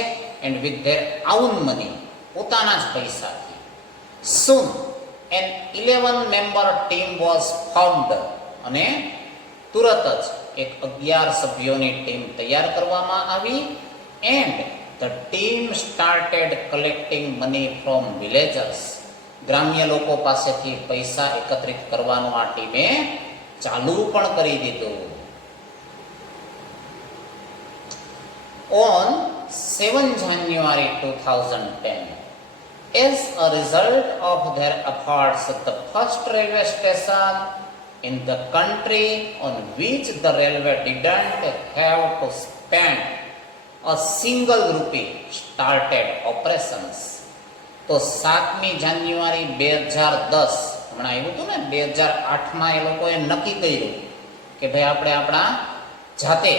and with their own money, પોતાના જ પૈસાથી. Soon an 11 member team was formed, અને તુરત જ એક 11 સભ્યોની ટીમ તૈયાર કરવામાં આવી. And the team started collecting money from villagers. ગ્રામ્ય લોકો પાસેથી પૈસા એકત્રિત કરવાનું આ ટીમે ચાલુ પણ કરી દીધું. On 7 January 2010, as a result of their efforts, the first railway station in the country on which the railway didn't have to spend a single rupee started operations. તો 7મી જાન્યુઆરી 2010, હમણાં આવ્યું હતું ને 2008માં એ લોકોએ નક્કી કર્યું કે ભાઈ આપણે આપણા જાતે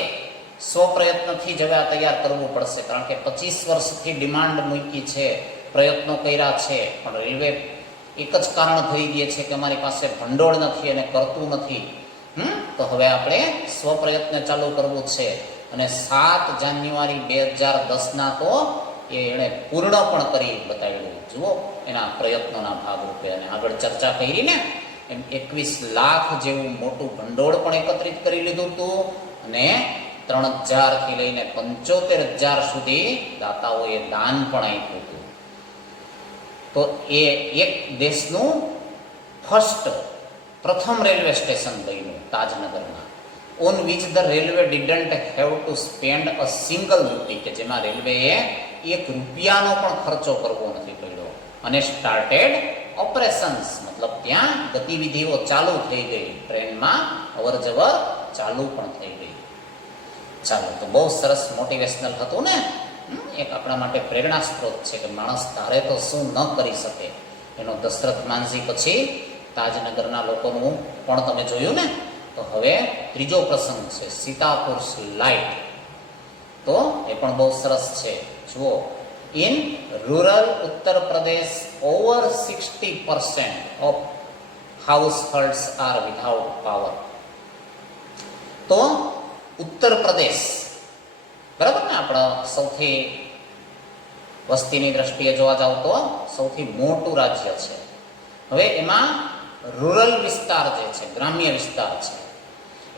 સ્વપ્રયત્નથી જ હવે આ તૈયાર કરવું પડશે, કારણ કે 25 વર્ષથી ડિમાન્ડ મૂકી છે, પ્રયત્નો કર્યા છે, પણ રેલવે એક જ કારણ ધરી દે છે કે અમારી પાસે ભંડોળ નથી અને કરતું નથી. તો હવે આપણે સ્વપ્રયત્ન ચાલુ કરવું છે. અને 7 જાન્યુઆરી 2010ના તો એણે પૂર્ણ પણ કરી બતાવ્યું. જુઓ એના પ્રયત્નોના ભાગરૂપે. અને આગળ ચર્ચા કરી ને એમ 21 લાખ જેવું મોટું ભંડોળ પણ એકત્રિત કરી લીધું હતું, અને 3000 થી લઈને 75000 સુધી દાતાઓએ દાન પણ આપ્યું હતું. તો એ એક દેશનું પ્રથમ રેલવે સ્ટેશન બન્યું તાજનગરમાં. On which the railway didn't have to spend a single rupee, કે જેમાં રેલવેએ 1 રૂપિયાનો પણ ખર્ચો કરવો નથી પડ્યો. અને સ્ટાર્ટેડ ઓપરેશન્સ, મતલબ ત્યાં ગતિવિધિઓ ચાલુ થઈ ગઈ, ટ્રેનમાં અવરજવર ચાલુ પણ થઈ ગઈ. ચાલો, તો બહુ સરસ મોટિવેશનલ હતું ને. એક આપણા માટે પ્રેરણા સ્ત્રોત છે કે માણસ ધારે તો શું ન કરી શકે. એનો દશરથ માંઝી પછી તાજનગરના લોકોનું પણ તમે જોયું ને. તો હવે ત્રીજો પ્રસંગ છે સીતાપુર લાઇટ. તો એ પણ બહુ સરસ છે. જુઓ, in rural Uttar Pradesh over 60% of households are without power. તો ઉત્તર પ્રદેશ, બરાબર ને, આપણા સૌથી વસ્તીની દ્રષ્ટિએ જોવા જાવ તો સૌથી મોટું રાજ્ય છે. હવે એમાં રૂરલ વિસ્તાર જે છે, ગ્રામ્ય વિસ્તાર છે,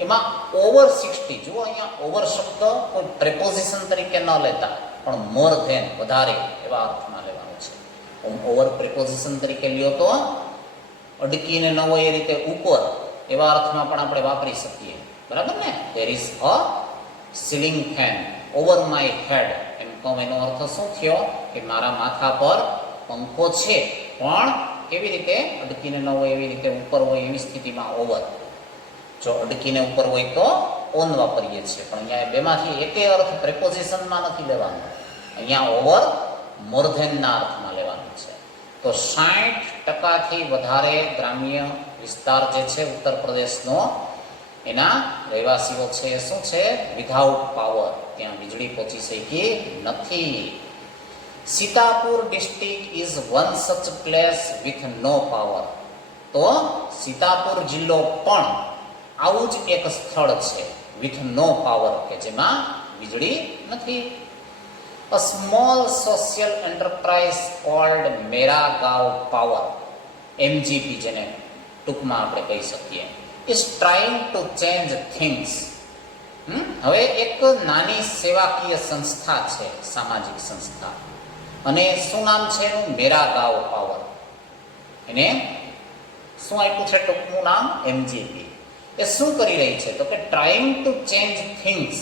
એમાં ઓવર 60, જુઓ અહીંયા ઓવર શબ્દ કોઈ પ્રેપોઝિશન તરીકે ન લેતા, પણ મોર ધેન, વધારે એવા અર્થમાં લેવાનો છે. ઓવર પ્રેપોઝિશન તરીકે લ્યો તો અડકીને ન હોય એ રીતે ઉપર એવા અર્થમાં પણ આપણે વાપરી શકીએ, બરાબર ને? There is a ceiling fan over my head, એમ કહું એનો અર્થ શું થયો કે મારા માથા પર પંખો છે, પણ કેવી રીતે? અડકીને ન હોય એવી રીતે ઉપર હોય એવી સ્થિતિમાં ઓવર. જો અડકીને ઉપર હોય તો ઓન વાપરીએ છીએ, પણ અહીંયા બેમાંથી એકે અર્થ પ્રેપોઝિશનમાં નથી લેવાનો, અહીંયા ઓવર મોર ધેનના અર્થમાં લેવાનું છે. તો 60%થી વધારે ગ્રામ્ય વિસ્તાર જે છે ઉત્તર પ્રદેશનો, એના રહેવાસીઓ છે એ શું છે? વિધાઉટ પાવર, ત્યાં વીજળી પહોંચી શકી નથી. Sitapur district is one such place with no power. તો સીતાપુર જિલ્લો પણ આવું જ એક સ્થળ છે, વિથ નો પાવર, કે જેમાં વીજળી નથી. A small social enterprise called Meragaon power, MGP જેને ટૂંકમાં આપણે કહી શકીએ, is trying to change things. હવે એક નાની સેવાકીય સંસ્થા છે, સામાજિક સંસ્થા, અને શું નામ છે એનું? મેરાગાંવ પાવર. એને શું આપ્યું છે ટૂંકનું નામ? MGP. એ શું કરી રહી છે? તો કે ટ્રાઇંગ ટુ ચેન્જ થિંગ્સ,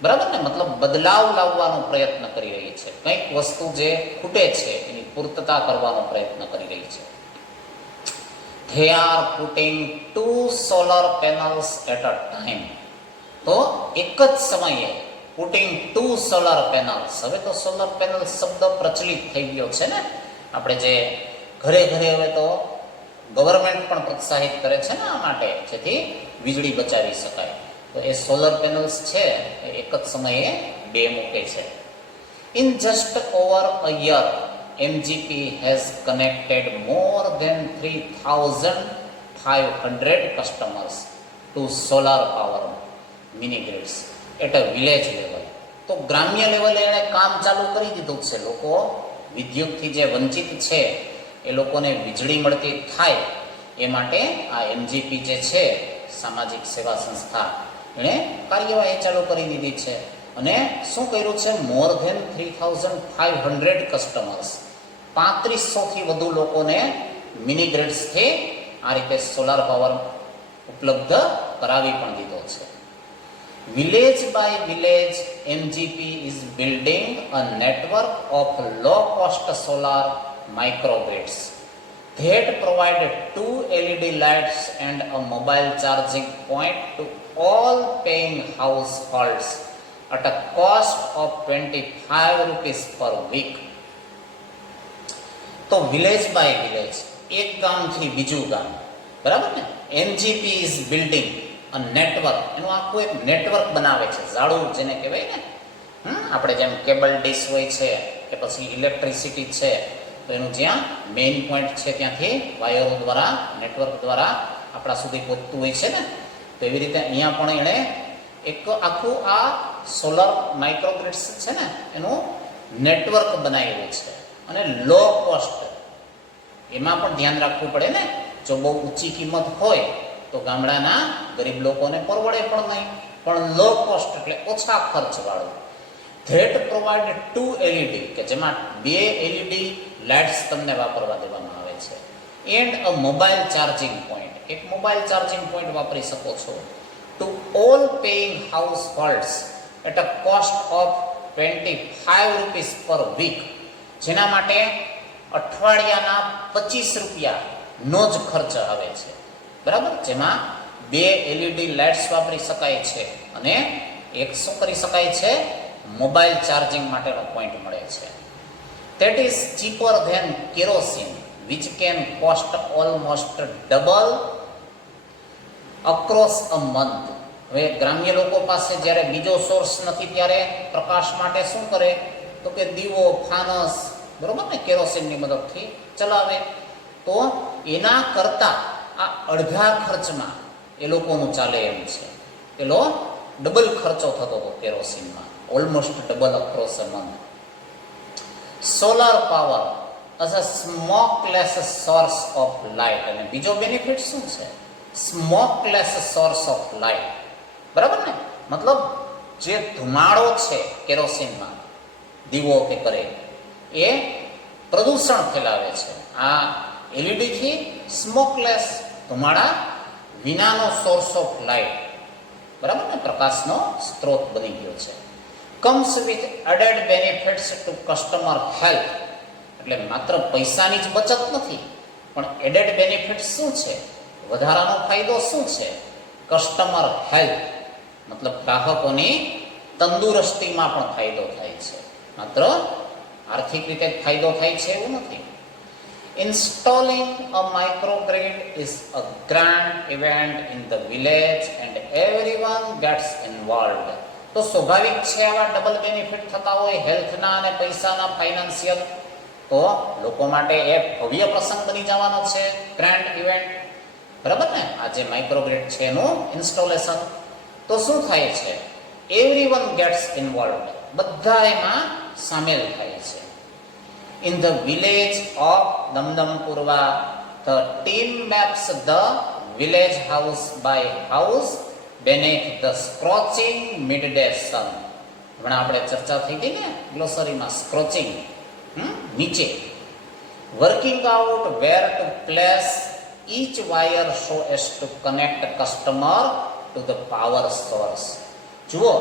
બરાબર ને? મતલબ બદલાવ લાવવાનો પ્રયત્ન કરી રહી છે, કંઈક વસ્તુ જે ખૂટે છે એની પૂર્તતા કરવાનો પ્રયત્ન કરી રહી છે. They are putting 2 solar panels at a time. તો એક જ સમયે પુટિંગ 2 સોલર પેનલ્સ. હવે તો સોલર પેનલ શબ્દ પ્રચલિત થઈ ગયો છે ને, આપણે જે ઘરે ઘરે હવે તો ગવર્મેન્ટ પણ પ્રોત્સાહિત કરે છે ને આ માટે, જેથી વીજળી બચાવી શકાય. તો એ સોલર પેનલ્સ છે એ એક જ સમયે 2 મૂકે છે. In just over a year MGP has connected more than 3,500 customers to solar power mini grids at a village level. તો ગ્રામ્ય લેવલે એણે કામ ચાલુ કરી દીધું છે. લોકો વિદ્યુતથી જે વંચિત છે એ લોકોને વીજળી મળતી થાય એ માટે આ MGP જે છે, સામાજિક સેવા સંસ્થા, એણે કાર્યવાહી ચાલુ કરી દીધી છે. અને શું કર્યું છે? મોર ધેન 3,500 કસ્ટમર્સ, 3500થી વધુ લોકોને મિની ગ્રીડ્સથી આ રીતે સોલાર પાવર ઉપલબ્ધ કરાવી પણ દીધો છે. Village by village MGP is building a network of low cost solar microgrids that provide 2 LED lights and a mobile charging point to all paying households at a cost of 25 rupees per week. તો village by village, એક ગામથી બીજું ગામ, બરાબર ને? MGP is building a network, એનું આખું એક નેટવર્ક બનાવે છે, જાળું જેને કહેવાય ને. આપણે જેમ કેબલ ડીશ હોય છે કે પછી ઇલેક્ટ્રિસિટી છે, તો એનું જ્યાં મેઇન પોઈન્ટ છે ત્યાંથી વાયરો દ્વારા, નેટવર્ક દ્વારા આપણા સુધી પહોંચતું હોય છે ને, તો એવી રીતે અહીંયા પણ એણે એક આખું આ સોલર માઇક્રોગ્રિડ્સ છે ને એનું નેટવર્ક બનાવ્યું છે. અને લો કોસ્ટ, એમાં પણ ધ્યાન રાખવું પડે ને, જો બહુ ઊંચી કિંમત હોય તો ગામડાના ગરીબ લોકોને પરવડે પણ નહીં, પણ લો કોસ્ટ એટલે ઓછા ખર્ચવાળું. ધેટ પ્રોવાઇડ 2 LED, કે જેમાં 2 LED લાઇટ્સ તમને વાપરવા દેવામાં આવે છે. And a mobile charging point, એક મોબાઈલ ચાર્જિંગ પોઈન્ટ વાપરી શકો છો. To all paying households at a cost of 25 rupees per week, જેના માટે અઠવાડિયાના 25 રૂપિયાનો જ ખર્ચ આવે છે, બરાબર? જેમાં 2 LED લાઇટ્સ વાપરી શકાય છે અને એક શું કરી શકાય છે? મોબાઈલ ચાર્જિંગ માટેનો પોઈન્ટ મળે છે. That is cheaper than kerosene, which can cost almost double across a month. હવે ગ્રામ્ય લોકો પાસે જ્યારે બીજો સોર્સ નથી ત્યારે પ્રકાશ માટે શું કરે? તો કે દીવો, ફાનસ, બરોબર ને, કેરોસીનની મદદથી ચલાવે. તો એના કરતાં આ અડધા ખર્ચમાં એ લોકોનું ચાલે એમ છે. પેલો ડબલ ખર્ચો થતો હતો કેરોસીનમાં, almost double across a month. Solar power as a smokeless source of light. અને બીજો બેનિફિટ શું છે? Smokeless source of light. બરાબર ને? મતલબ જે ધુમાડો છે કેરોસીનમાં દીવો કે કરે એ પ્રદૂષણ ફેલાવે છે. આ એલઈડીથી સ્મોકલેસ ધુમાડા વિનાનો સોર્સ ઓફ લાઇટ, બરાબર ને, પ્રકાશનો સ્ત્રોત બની ગયો છે. Comes with added benefits to customer health. એટલે માત્ર પૈસાની જ બચત નથી, પણ એડેડ બેનિફિટ શું છે? વધારાનો ફાયદો શું છે? કસ્ટમર હેલ્થ, મતલબ ગ્રાહકોની તંદુરસ્તીમાં પણ ફાયદો થાય છે. માત્ર આર્થિક રીતે જ ફાયદો થાય છે એવું નથી. Installing a microgrid is a grand event in the village and everyone gets involved. તો સ્વાભાવિક છે આવા ડબલ બેનિફિટ થતા હોય હેલ્થના અને પૈસાના, ફાઇનાન્શિયલ, તો લોકો માટે એ ભવ્ય પ્રસંગ બની જવાનો છે, ગ્રાન્ડ ઇવેન્ટ. બરાબર ને? આ જે માઇક્રોગ્રીડ છે એનું ઇન્સ્ટોલેશન, તો શું થાય છે? એવરીવન ગેટ્સ ઇન્વોલ્વડ, બધા એમાં સામેલ થાય છે. In the village of Damdamkurva, the team maps the village house by house beneath the scorching midday sun. હમણાં આપણે ચર્ચા થઈ હતી ને ગ્લોસરીમાં, સ્ક્રોચિંગ, નીચે. Working out where to place each wire so as to connect customer to the power source. જુઓ,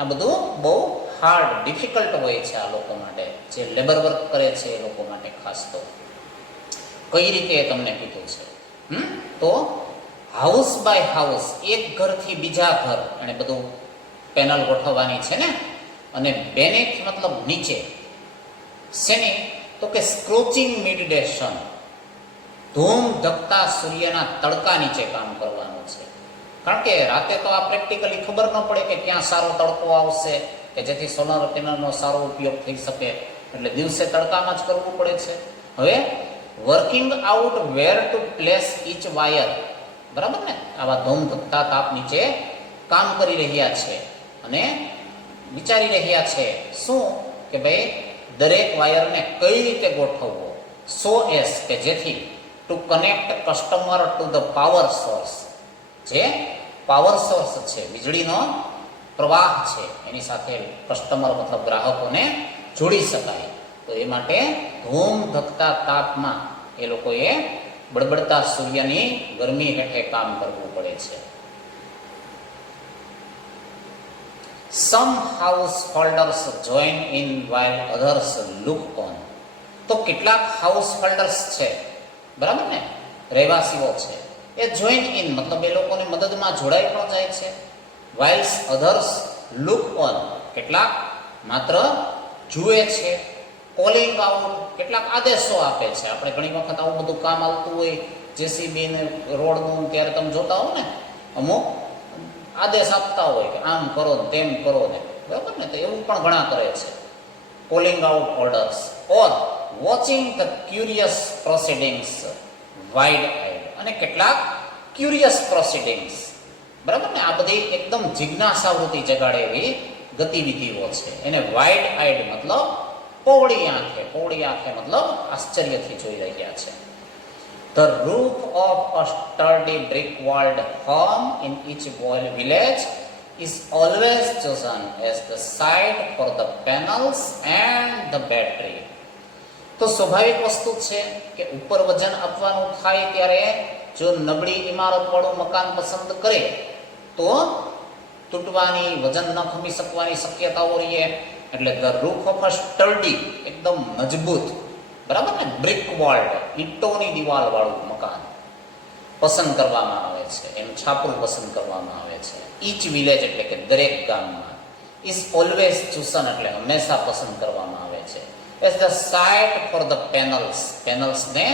આ બધું બહુ હાર્ડ, ડિફિકલ્ટ હોય છે આ લોકો માટે, જે લેબર વર્ક કરે છે એ લોકો માટે ખાસ. તો કઈ રીતે એ તમને કીધું છે. તો હાઉસ બાય હાઉસ, એક ઘરથી બીજા ઘર, અને બધું પેનલ ગોઠવવાની છે ને. અને બેનેથ મતલબ નીચે. શેની? તો કે સ્ક્રોચિંગ મિડડે સન, ધૂમ ધકતા સૂર્યના તડકા નીચે કામ કરવાનું છે. કારણ કે રાતે તો આ પ્રેક્ટિકલી ખબર ન પડે કે ક્યાં સારો તડકો આવશે, કે જેથી સોલાર પેનલનો સારો ઉપયોગ થઈ શકે, એટલે દિવસે તડકામાં જ કરવું પડે છે. હવે working out where to place each wire, બરાબર ને? આવા ધૂમ ધકતા તાપ નીચે કામ કરી રહ્યા છે અને વિચારી રહ્યા છે શું? કે ભાઈ દરેક વાયરને કઈ રીતે ગોઠવવો, સો એસ કે જેથી two connect customer to the power source, જે પાવર સોર્સ છે, વીજળીનો પ્રવાહ છે, એની સાથે કસ્ટમર મતલબ ગ્રાહકોને જોડી શકાય. તો એ માટે ધૂમ ધકતા તાપમાં એ લોકોએ બળબડતા સૂર્યની ગરમી હેઠે કામ કરવું પડે છે. Some householders join in while others look on. તો કેટલાક હાઉસહોલ્ડર્સ છે, બરાબર ને, રહેવાસીઓ છે, એ જોઈન ઇન મતલબ એ લોકોની મદદમાં જોડાઈ પણ જાય છે. whilst others look on, કેટલાક માત્ર જુએ છે. કોલિંગ આઉટ, કેટલાક આદેશો આપે છે. આપણે ઘણી વખત આવું બધું કામ આવતું હોય, જેસીબી ને રોડનું, ત્યારે તમે જોતા હો ને, અમુક આદેશ આપતા હોય કે આમ કરો ને તેમ કરો ને, બરાબર ને? તો એવું પણ ઘણા કરે છે. Calling out orders or watching the curious proceedings wide eyed. અને કેટલાક ક્યુરિયસ પ્રોસિડિંગ્સ, બરાબર ને, આ બધી એકદમ જિજ્ઞાસાવૃત્તિ જગાડે એવી ગતિવિધિઓ છે. એને વાઇડ આઈડ મતલબ પહોળી આંખે, પહોળી આંખે મતલબ આશ્ચર્યથી જોઈ રહ્યા છે. The roof of a sturdy brick-walled home in each village is always chosen as the site for the panels and the battery. તો સ્વાભાવિક વસ્તુ છે કે ઉપર વજન આપવાનું થાય ત્યારે જો નબળી ઇમારતવાળું મકાન પસંદ કરે તો તૂટવાની, વજન ન ખમી શકવાની શક્યતાઓ રહે. એટલે ધ રૂફ ઓફ અ સ્ટર્ડી, એકદમ મજબૂત, બરાબર ને, બ્રિક વોલ્ડ, ઈંટોની દિવાલ વાળું મકાન પસંદ કરવામાં આવે છે. એનું છાપરું પસંદ કરવામાં આવે છે. ઈચ વિલેજ એટલે કે દરેક ગામમાં. ઇઝ ઓલવેઝ ચૂસન એટલે હંમેશા પસંદ કરવામાં આવે છે. As the site for the panels, પેનલ્સને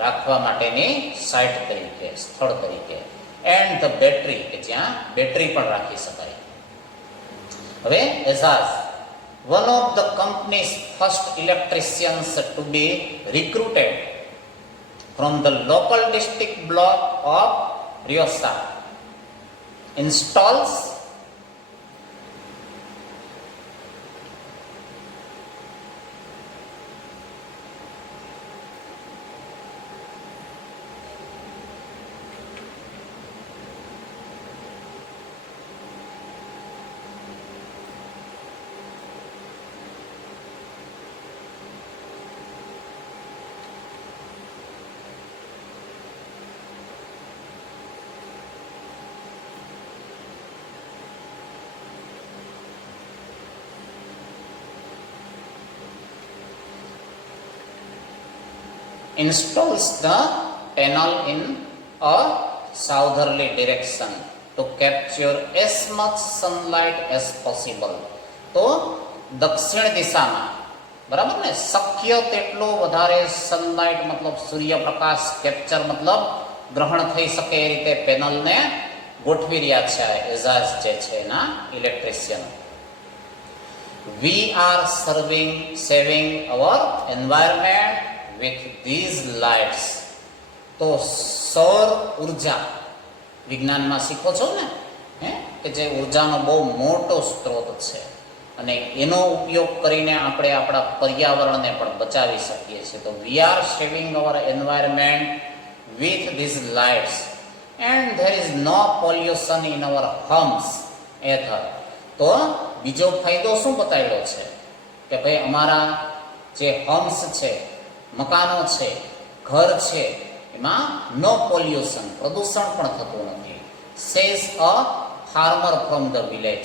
રાખવા માટેની સાઇટ તરીકે, સ્થળ તરીકે. એન્ડ ધ બેટરી, કે જ્યાં બેટરી પણ રાખી શકાય. હવે Ejaz one of the company's first electricians to be recruited from the local district block of Riosa installs installs the panel in a southerly direction to capture as much sunlight as possible. તો દક્ષિણ દિશામાં, બરાબર ને, શક્ય તેટલો વધારે sunlight મતલબ સૂર્યપ્રકાશ કેપ્ચર મતલબ ગ્રહણ થઈ શકે એ રીતે પેનલને ગોઠવી રહ્યા છે એઝાઝ જે છે એના electrician. We are saving our environment with these lights. તો સૌર ઉર્જા વિજ્ઞાનમાં શીખો છો ને, કે જે ઉર્જાનો બહુ મોટો સ્ત્રોત છે અને એનો ઉપયોગ કરીને આપણે આપણા પર્યાવરણને પણ બચાવી શકીએ છીએ. તો we are saving our environment with these lights and there is no pollution in our homes either. તો બીજો ફાયદો શું બતાવ્યો છે કે ભાઈ અમારા જે હોમ્સ છે, મકાનો છે, ઘર છે, એમાં નો પોલ્યુશન, પ્રદૂષણ પણ થતું નથી. Says a farmer from the village.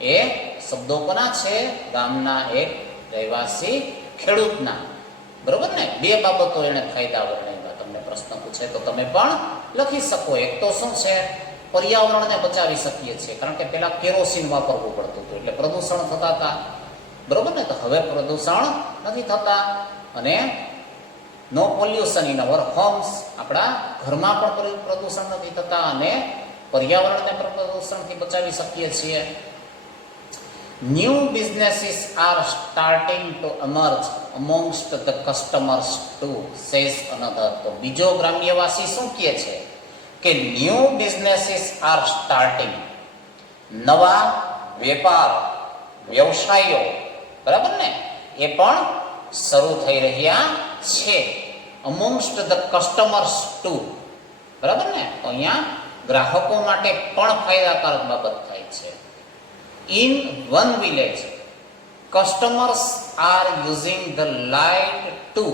એ શબ્દો કોના છે? ગામના એક રહેવાસી ખેડૂતના. બરોબર ને? બે બાબતો એને ફાયદા વર્ણવ્યા. તમને પ્રશ્ન પૂછે તો તમે પણ લખી શકો. એક તો શું છે, પર્યાવરણને બચાવી શકીએ છીએ, કારણ કે પેલા કેરોસીન વાપરવું પડતું હતું એટલે પ્રદૂષણ થતા હતા. બરોબર ને? તો હવે પ્રદૂષણ નથી થતા અને no pollution in our homes. આપણા ઘરમાં પણ પ્રદૂષણ નથી થતા અને પર્યાવરણને પણ પ્રદૂષણથી બચાવી શકીએ છીએ. New businesses are starting to emerge amongst the customers too, says another. તો બીજો ગ્રામ્યવાસી શું કહે છે કે new businesses are starting, નવા વેપાર વ્યવસાયો, બરાબર ને, એ પણ શરૂ થઈ રહ્યા છે. amongst the customers too, બરાબર ને, તો અહીંયા ગ્રાહકો માટે પણ ફાયદાકારક બાબત થાય છે. In one village, customers are using the light to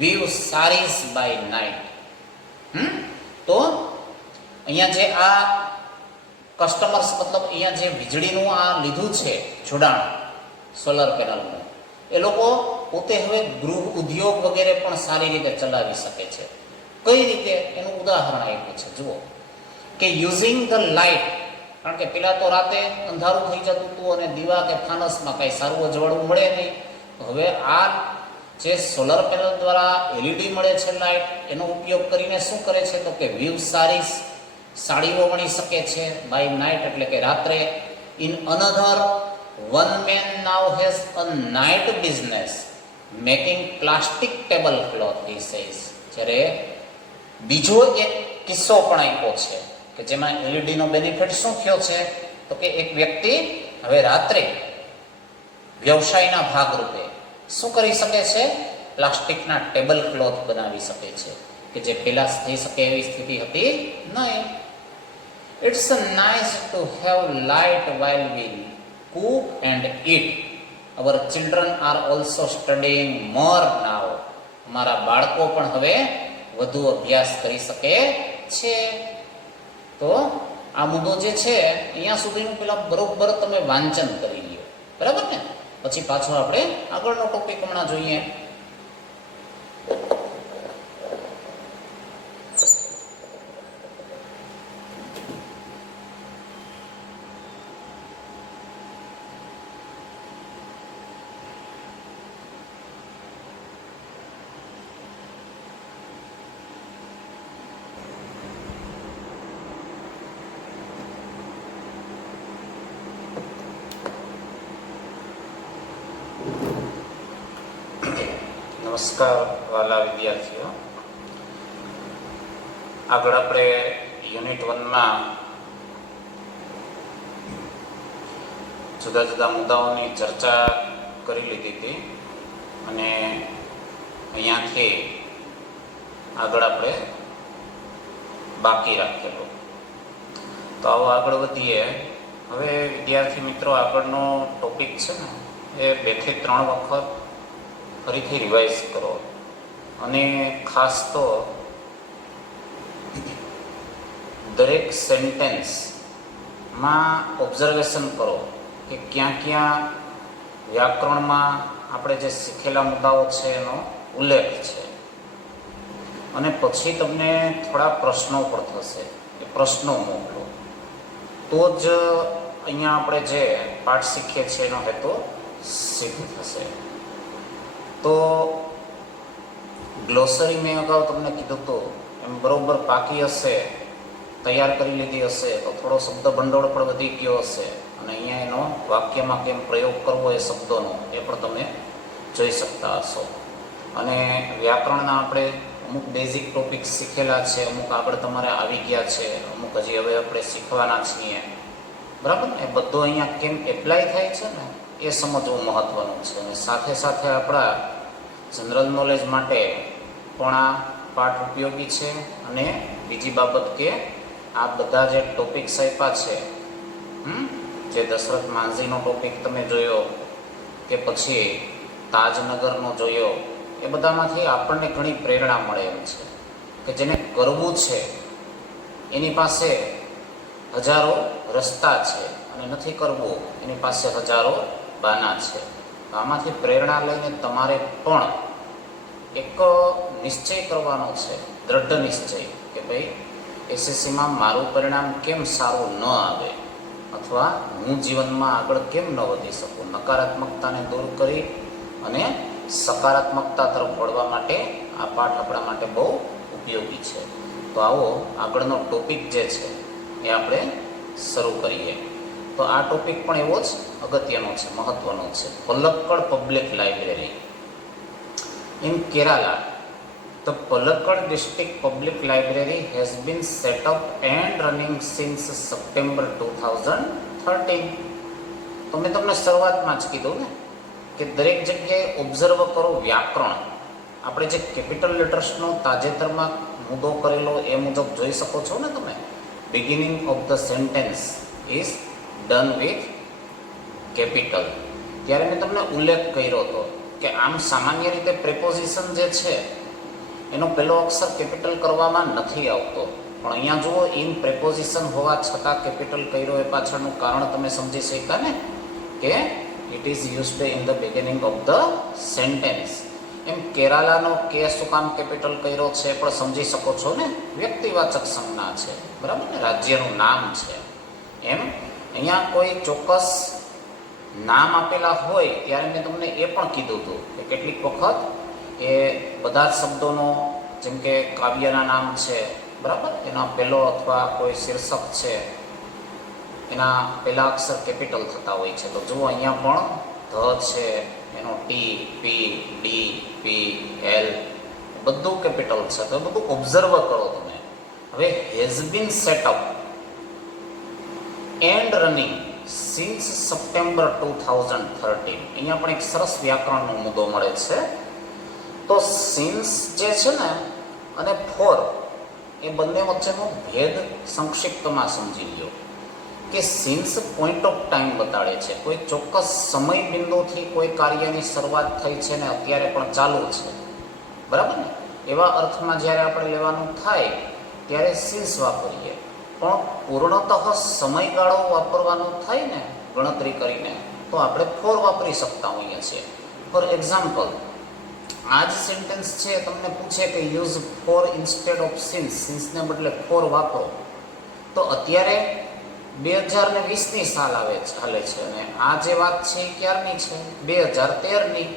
view saris by night. તો અહીંયા જે આ કસ્ટમર્સ મતલબ અહીંયા જે વીજળીનું આ લીધું છે જોડાણ સોલર પેનલનું, એ લોકો પોતે હવે ગૃહ ઉદ્યોગ વગેરે પણ સારી રીતે ચલાવી શકે છે. કઈ રીતે એનું ઉદાહરણ આપ્યું છે જુઓ, કે યુઝિંગ ધ લાઇટ, કારણ કે પેલા તો રાતે અંધારું થઈ જતું હતું અને દીવા કે ફાનસમાં કાંઈ સારું અજવાળું મળે નહીં. હવે આ જે સોલર પેનલ દ્વારા એલઈડી મળે છે લાઇટ, એનો ઉપયોગ કરીને શું કરે છે તો કે વ્યૂ સારીસ, સાડીઓ વણી શકે છે બાય નાઇટ, એટલે કે રાત્રે. In another one man now has a night business making plastic table cloth, he says. જ્યારે બીજો એક કિસ્સો પણ આપ્યો છે કે જેમાં એલઈડીનો બેનિફિટ શું થયો છે તો કે એક વ્યક્તિ હવે રાત્રે વ્યવસાયના ભાગરૂપે શું કરી શકે છે, પ્લાસ્ટિકના ટેબલ ક્લોથ બનાવી શકે છે, કે જે પહેલા થઈ શકે એવી સ્થિતિ હતી નહીં. It's nice to have light while we cook and eat. Our children are also studying more now. અમારા બાળકો પણ હવે વધુ અભ્યાસ કરી શકે છે. તો આ મુદ્દો જે છે અહીંયા સુધીનું પેલા બરોબર તમે વાંચન કરી લ્યો, બરાબર ને? પછી પાછો આપણે આગળનો ટોપિક હમણાં જોઈએ. નમસ્કાર વાલા વિદ્યાર્થીઓ. આગળ આપણે યુનિટ 1માં જુદા જુદા મુદ્દાઓની ચર્ચા કરી લીધી હતી અને અહીંયાથી આગળ આપણે બાકી રાખેલું. તો આવો આગળ વધીએ. હવે વિદ્યાર્થી મિત્રો, આગળનો ટોપિક છે ને એ 2 થી 3 વખત ફરીથી રિવાઇઝ કરો અને ખાસ તો દરેક સેન્ટેન્સમાં ઓબ્ઝર્વેશન કરો કે ક્યાં ક્યાં વ્યાકરણમાં આપણે જે શીખેલા મુદ્દાઓ છે એનો ઉલ્લેખ છે. અને પછી તમને થોડા પ્રશ્નો પણ થશે. એ પ્રશ્નો મોકલો તો જ અહીંયા આપણે જે પાઠ શીખીએ છીએ એનો હેતુ સિદ્ધ થશે. તો ગ્લોસરી મેં અગાઉ તમને કીધું હતું એમ બરોબર પાકી હશે, તૈયાર કરી લીધી હશે તો થોડો શબ્દ ભંડોળ પણ વધી ગયો હશે અને અહીંયા એનો વાક્યમાં કેમ પ્રયોગ કરવો એ શબ્દોનો એ પણ તમે જોઈ શકતા હશો. અને વ્યાકરણના આપણે અમુક બેઝિક ટોપિક શીખેલા છે, અમુક આગળ તમારે આવી ગયા છે, અમુક હજી હવે આપણે શીખવાના છીએ, બરાબર ને? એ બધું અહીંયા કેમ એપ્લાય થાય છે ને એ સમજવું મહત્ત્વનું છે. અને સાથે સાથે આપણા જનરલ નોલેજ માટે પણ આ પાઠ ઉપયોગી છે. અને બીજી બાબત કે આ બધા જે ટોપિક્સ આપ્યા છે, જે દશરથ માંઝીનો ટોપિક તમે જોયો કે પછી તાજનગરનો જોયો, એ બધામાંથી આપણને ઘણી પ્રેરણા મળે એમ છે કે જેને કરવું છે એની પાસે હજારો રસ્તા છે અને નથી કરવું એની પાસે હજારો બાના છે. આમાંથી પ્રેરણા લઈને તમારે પણ એક નિશ્ચય કરવાનો છે, દ્રઢ નિશ્ચય કે ભાઈ એસએસસીમાં મારું પરિણામ કેમ સારું ન આવે અથવા હું જીવનમાં આગળ કેમ ન વધી શકું. નકારાત્મકતાને દૂર કરી અને સકારાત્મકતા તરફ વળવા માટે આ પાઠ આપણા માટે બહુ ઉપયોગી છે. તો આવો આગળનો ટોપિક જે છે એ આપણે શરૂ કરીએ. તો આ ટોપિક પણ એવો જ અગત્યનો છે, મહત્વનો છે. Palakkad public library in Kerala. The Palakkad District Public Library has been set up and running since September 2013. તો મેં તમને શરૂઆતમાં જ કીધું ને કે દરેક જગ્યાએ ઓબ્ઝર્વ કરો વ્યાકરણ. આપણે જે કેપિટલ લેટર્સનો તાજેતરમાં મુદ્દો કરેલો એ મુજબ જોઈ શકો છો ને તમે. Beginning of the sentence is done with capital. ત્યારે મેં તમને ઉલ્લેખ કર્યો હતો કે આમ સામાન્ય રીતે પ્રેપોઝિશન જે છે એનો પહેલો અક્ષર કેપિટલ કરવામાં નથી આવતો, પણ અહીંયા જુઓ ઇન પ્રેપોઝિશન હોવા છતાં કેપિટલ કર્યો એ પાછળનું કારણ તમે સમજી શક્યા ને કે it is used in the beginning of the sentence. એમ કેરાલાનો કે શું કામ કેપિટલ કર્યો છે પણ સમજી શકો છો ને, વ્યક્તિવાચક સંજ્ઞા છે, બરાબર ને, રાજ્યનું નામ છે. એમ અહીંયા કોઈ ચોક્કસ નામ આપેલા હોય ત્યારે મેં તમને એ પણ કીધું હતું કે કેટલીક વખત એ બધા જ શબ્દોનો, જેમ કે કાવ્યના નામ છે, બરાબર, એના પહેલો અથવા કોઈ શીર્ષક છે એના પહેલા અક્ષર કેપિટલ થતા હોય છે. તો જુઓ અહીંયા પણ ધ છે, એનો ટી, પી, ડી, પી, એલ બધું કેપિટલ છે. તો બધું ઓબ્ઝર્વ કરો તમે. હવે has been setup and running since September 2013. અહીંયા પણ એક સરસ વ્યાકરણનો મુદ્દો મળે છે. તો સિન્સ જે છે ને અને ફોર એ બંને વચ્ચેનો ભેદ સંક્ષિપ્તમાં સમજી લો કે સિન્સ પોઈન્ટ ઓફ ટાઈમ બતાડે છે, કોઈ ચોક્કસ સમય બિંદુથી કોઈ કાર્યની શરૂઆત થઈ છે ને અત્યારે પણ ચાલુ છે, બરાબર ને. એવા અર્થમાં જ્યારે આપણે લેવાનું થાય ત્યારે સિન્સ વાપરીએ, પણ પૂર્ણતઃ સમયગાળો વાપરવાનો થાય ને ગણતરી કરીને તો આપણે ફોર વાપરી શકતા હોઈએ છીએ. ફોર એક્ઝામ્પલ, આ જ સેન્ટેન્સ છે, તમને પૂછે કે use for instead of since, સિન્સને બદલે ફોર વાપરો, તો અત્યારે 2020ની સાલ હાલે છે અને આ જે વાત છે એ ક્યારની છે? 2013ની.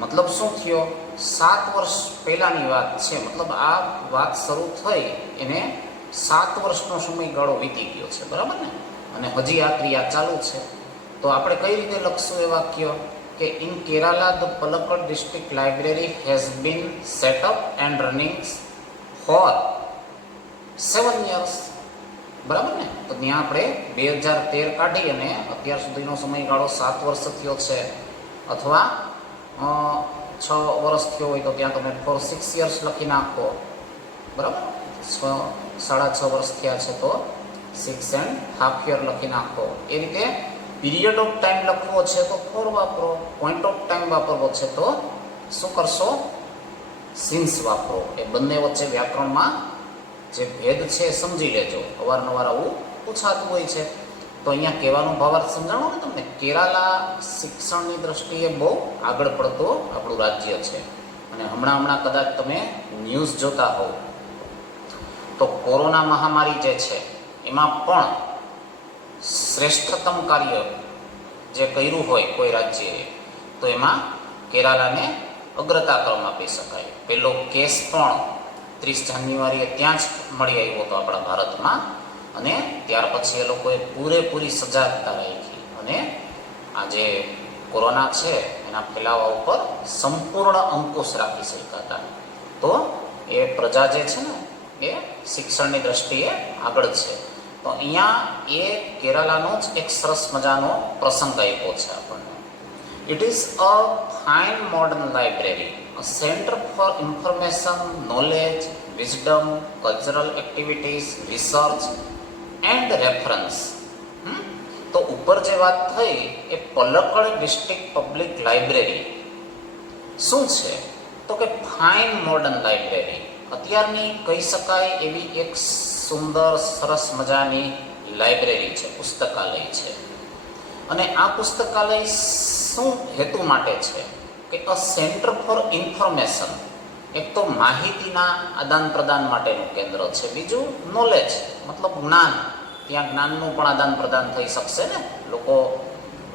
મતલબ શું થયો? 7 વર્ષ પહેલાંની વાત છે. મતલબ આ વાત શરૂ થઈ એને 7 વર્ષનો સમયગાળો વીતી ગયો છે, બરાબર ને, અને હજી આ ક્રિયા ચાલુ છે. તો આપણે કઈ રીતે લખશું એ વાક્ય કે in Kerala the Palakkad district library has been set up and running for 7 years, બરાબર ને. તો ત્યાં આપણે 2013 કાઢી અને અત્યાર સુધીનો સમયગાળો 7 વર્ષ થયો છે, અથવા 6 વર્ષ થયો હોય તો ત્યાં તમે ફોર 6 years લખી નાખો, બરાબર. 6.5 વર્ષ થયા છે તો 6.5 years લખી નાખો. એ રીતે પીરિયડ ઓફ ટાઈમ લખવો છે તો ફોર વાપરો, પોઈન્ટ ઓફ ટાઈમ વાપરવો છે તો શું કરશો? સિન્સ વાપરો. એ બંને વચ્ચે વ્યાકરણમાં જે ભેદ છે એ સમજી લેજો. અવારનવાર આવું પૂછાતું હોય છે. તો અહીંયા કહેવાનો ભાવાર્થ સમજાણો ને તમને. કેરાલા શિક્ષણની દ્રષ્ટિએ બહુ આગળ પડતો આપણું રાજ્ય છે અને હમણાં કદાચ તમે ન્યૂઝ જોતા હોવ તો કોરોના મહામારી જે છે એમાં પણ શ્રેષ્ઠતમ કાર્ય જે કર્યું હોય કોઈ રાજ્યએ તો એમાં કેરાલાને અગ્રતા ક્રમ આપી શકાય. પહેલો કેસ પણ 30 જાન્યુઆરીએ ત્યાં જ મળી આવ્યો હતો આપણા ભારતમાં, અને ત્યાર પછી એ લોકોએ પૂરેપૂરી સજાગતા રાખી અને આ જે કોરોના છે એના ફેલાવા ઉપર સંપૂર્ણ અંકુશ રાખી શક્યા હતા. તો એ પ્રજા જે છે ને એ શિક્ષણની દ્રષ્ટિએ આગળ છે. તો અહીંયા એ કેરાલાનો જ એક સરસ મજાનો પ્રસંગ આપ્યો છે આપણને. It is a fine modern library, a center for information, knowledge, wisdom, cultural activities, research and reference. તો ઉપર જે વાત થઈ એ પલક્કડ ડિસ્ટ્રિક્ટ પબ્લિક લાઇબ્રેરી શું છે તો કે ફાઇન મોડર્ન લાઇબ્રેરી, અત્યારની કહી શકાય એવી એક સુંદર સરસ મજાની લાઇબ્રેરી છે, પુસ્તકાલય છે. અને આ પુસ્તકાલય શું હેતુ માટે છે કે અ સેન્ટર ફોર ઇન્ફોર્મેશન, એક તો માહિતીના આદાન પ્રદાન માટેનું કેન્દ્ર છે, બીજું નોલેજ મતલબ જ્ઞાન, ત્યાં જ્ઞાનનું પણ આદાન પ્રદાન થઈ શકશે ને, લોકો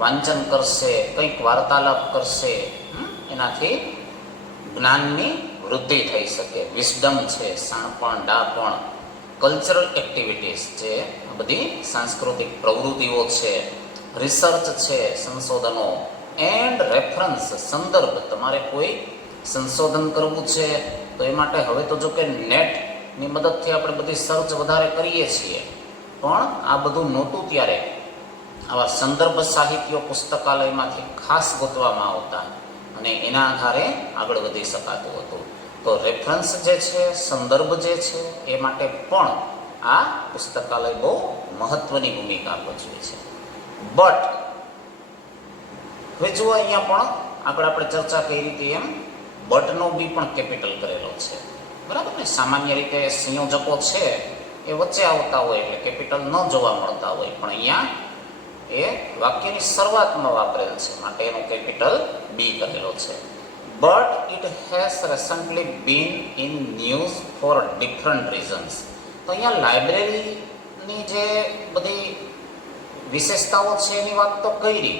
વાંચન કરશે, કંઈક વાર્તાલાપ કરશે, એનાથી જ્ઞાનની વૃદ્ધિ થઈ શકે. વિસ્ડમ છે, શાણપણ, ડાપણ, કલ્ચરલ એક્ટિવિટીઝ જે બધી સાંસ્કૃતિક પ્રવૃત્તિઓ છે, રિસર્ચ છે, સંશોધનો, એન્ડ રેફરન્સ સંદર્ભ, તમારે કોઈ સંશોધન કરવું છે તો એ માટે હવે તો જો કે નેટની મદદથી આપણે બધી સર્ચ વધારે કરીએ છીએ, પણ આ બધું નહોતું ત્યારે આવા સંદર્ભ સાહિત્યો પુસ્તકાલયમાંથી ખાસ ગોતવામાં આવતા અને એના આધારે આગળ વધી શકાતું હતું. તો રેફરન્સ જે છે, સંદર્ભ જે છે એ માટે પણ આ પુસ્તકાલય બહુ મહત્વની ભૂમિકા ભજવે છે. બટ હવે જુઓ અહીંયા પણ આગળ આપણે ચર્ચા કરી હતી એમ બટનો બી પણ કેપિટલ કરેલો છે, બરાબર ને. સામાન્ય રીતે સંયોજકો છે એ વચ્ચે આવતા હોય એટલે કેપિટલ ન જોવા મળતા હોય, પણ અહીંયા એ વાક્યની શરૂઆતમાં વાપરેલ છે માટે એનો કેપિટલ બી કરેલો છે. But it has recently been in news for different reasons. તો અહીંયા લાઇબ્રેરીની જે બધી વિશેષતાઓ છે એની વાત તો કરી,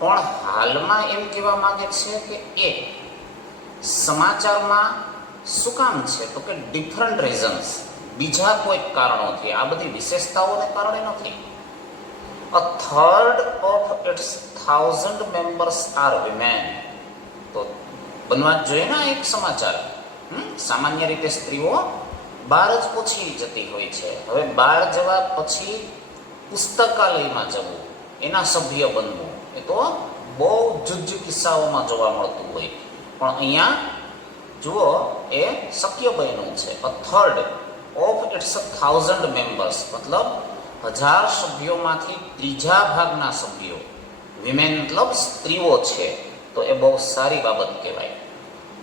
પણ હાલમાં એમ કહેવા માંગે છે કે એ સમાચારમાં શું કામ છે તો કે ડિફરન્ટ રીઝન્સ, બીજા કોઈક કારણોથી, આ બધી વિશેષતાઓને કારણે નથી. A third of its 1000 members are women. તો બનવા જ જોઈએ ને એક સમાચાર. સામાન્ય રીતે સ્ત્રીઓ બહાર જ ઓછી જતી હોય છે. હવે બહાર જવા પછી પુસ્તકાલયમાં જવું, એના સભ્ય બનવું, એ તો બહુ જુજ કિસ્સાઓમાં જોવા મળતું હોય, પણ અહીંયા જુઓ એ શક્ય બન્યું છે. અ થર્ડ ઓફ ઇટ્સ 1000 મેમ્બર્સ, મતલબ 1000 સભ્યોમાંથી ત્રીજા ભાગના સભ્યો, વિમેન મતલબ સ્ત્રીઓ છે, તો એ બહુ સારી બાબત કહેવાય.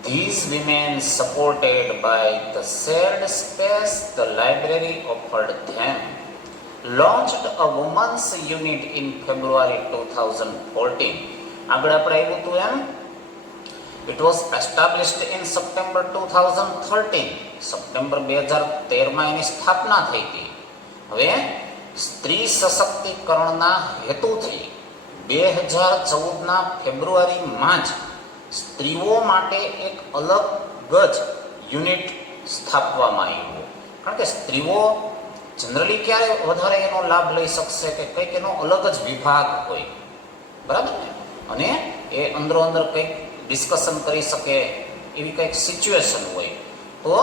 These women, supported by the shared space the library offered them, launched a women's unit in February 2014. આગળ આપણે આવ્યું હતું એમ, it was established in September 2013. September 2013માં એની સ્થાપના થઈ હતી. હવે સ્ત્રી સશક્તિકરણના હેતુથી 2014ના ફેબ્રુઆરીમાં જ સ્ત્રીઓ માટે એક અલગ જ યુનિટ સ્થાપવામાં આવ્યું. કારણ કે સ્ત્રીઓ જનરલી ક્યારે વધારે એનો લાભ લઈ શકશે કે કંઈક એનો અલગ જ વિભાગ હોય, બરાબર ને, અને એ અંદરો અંદર કંઈક ડિસ્કશન કરી શકે એવી કંઈક સિચ્યુએશન હોય, તો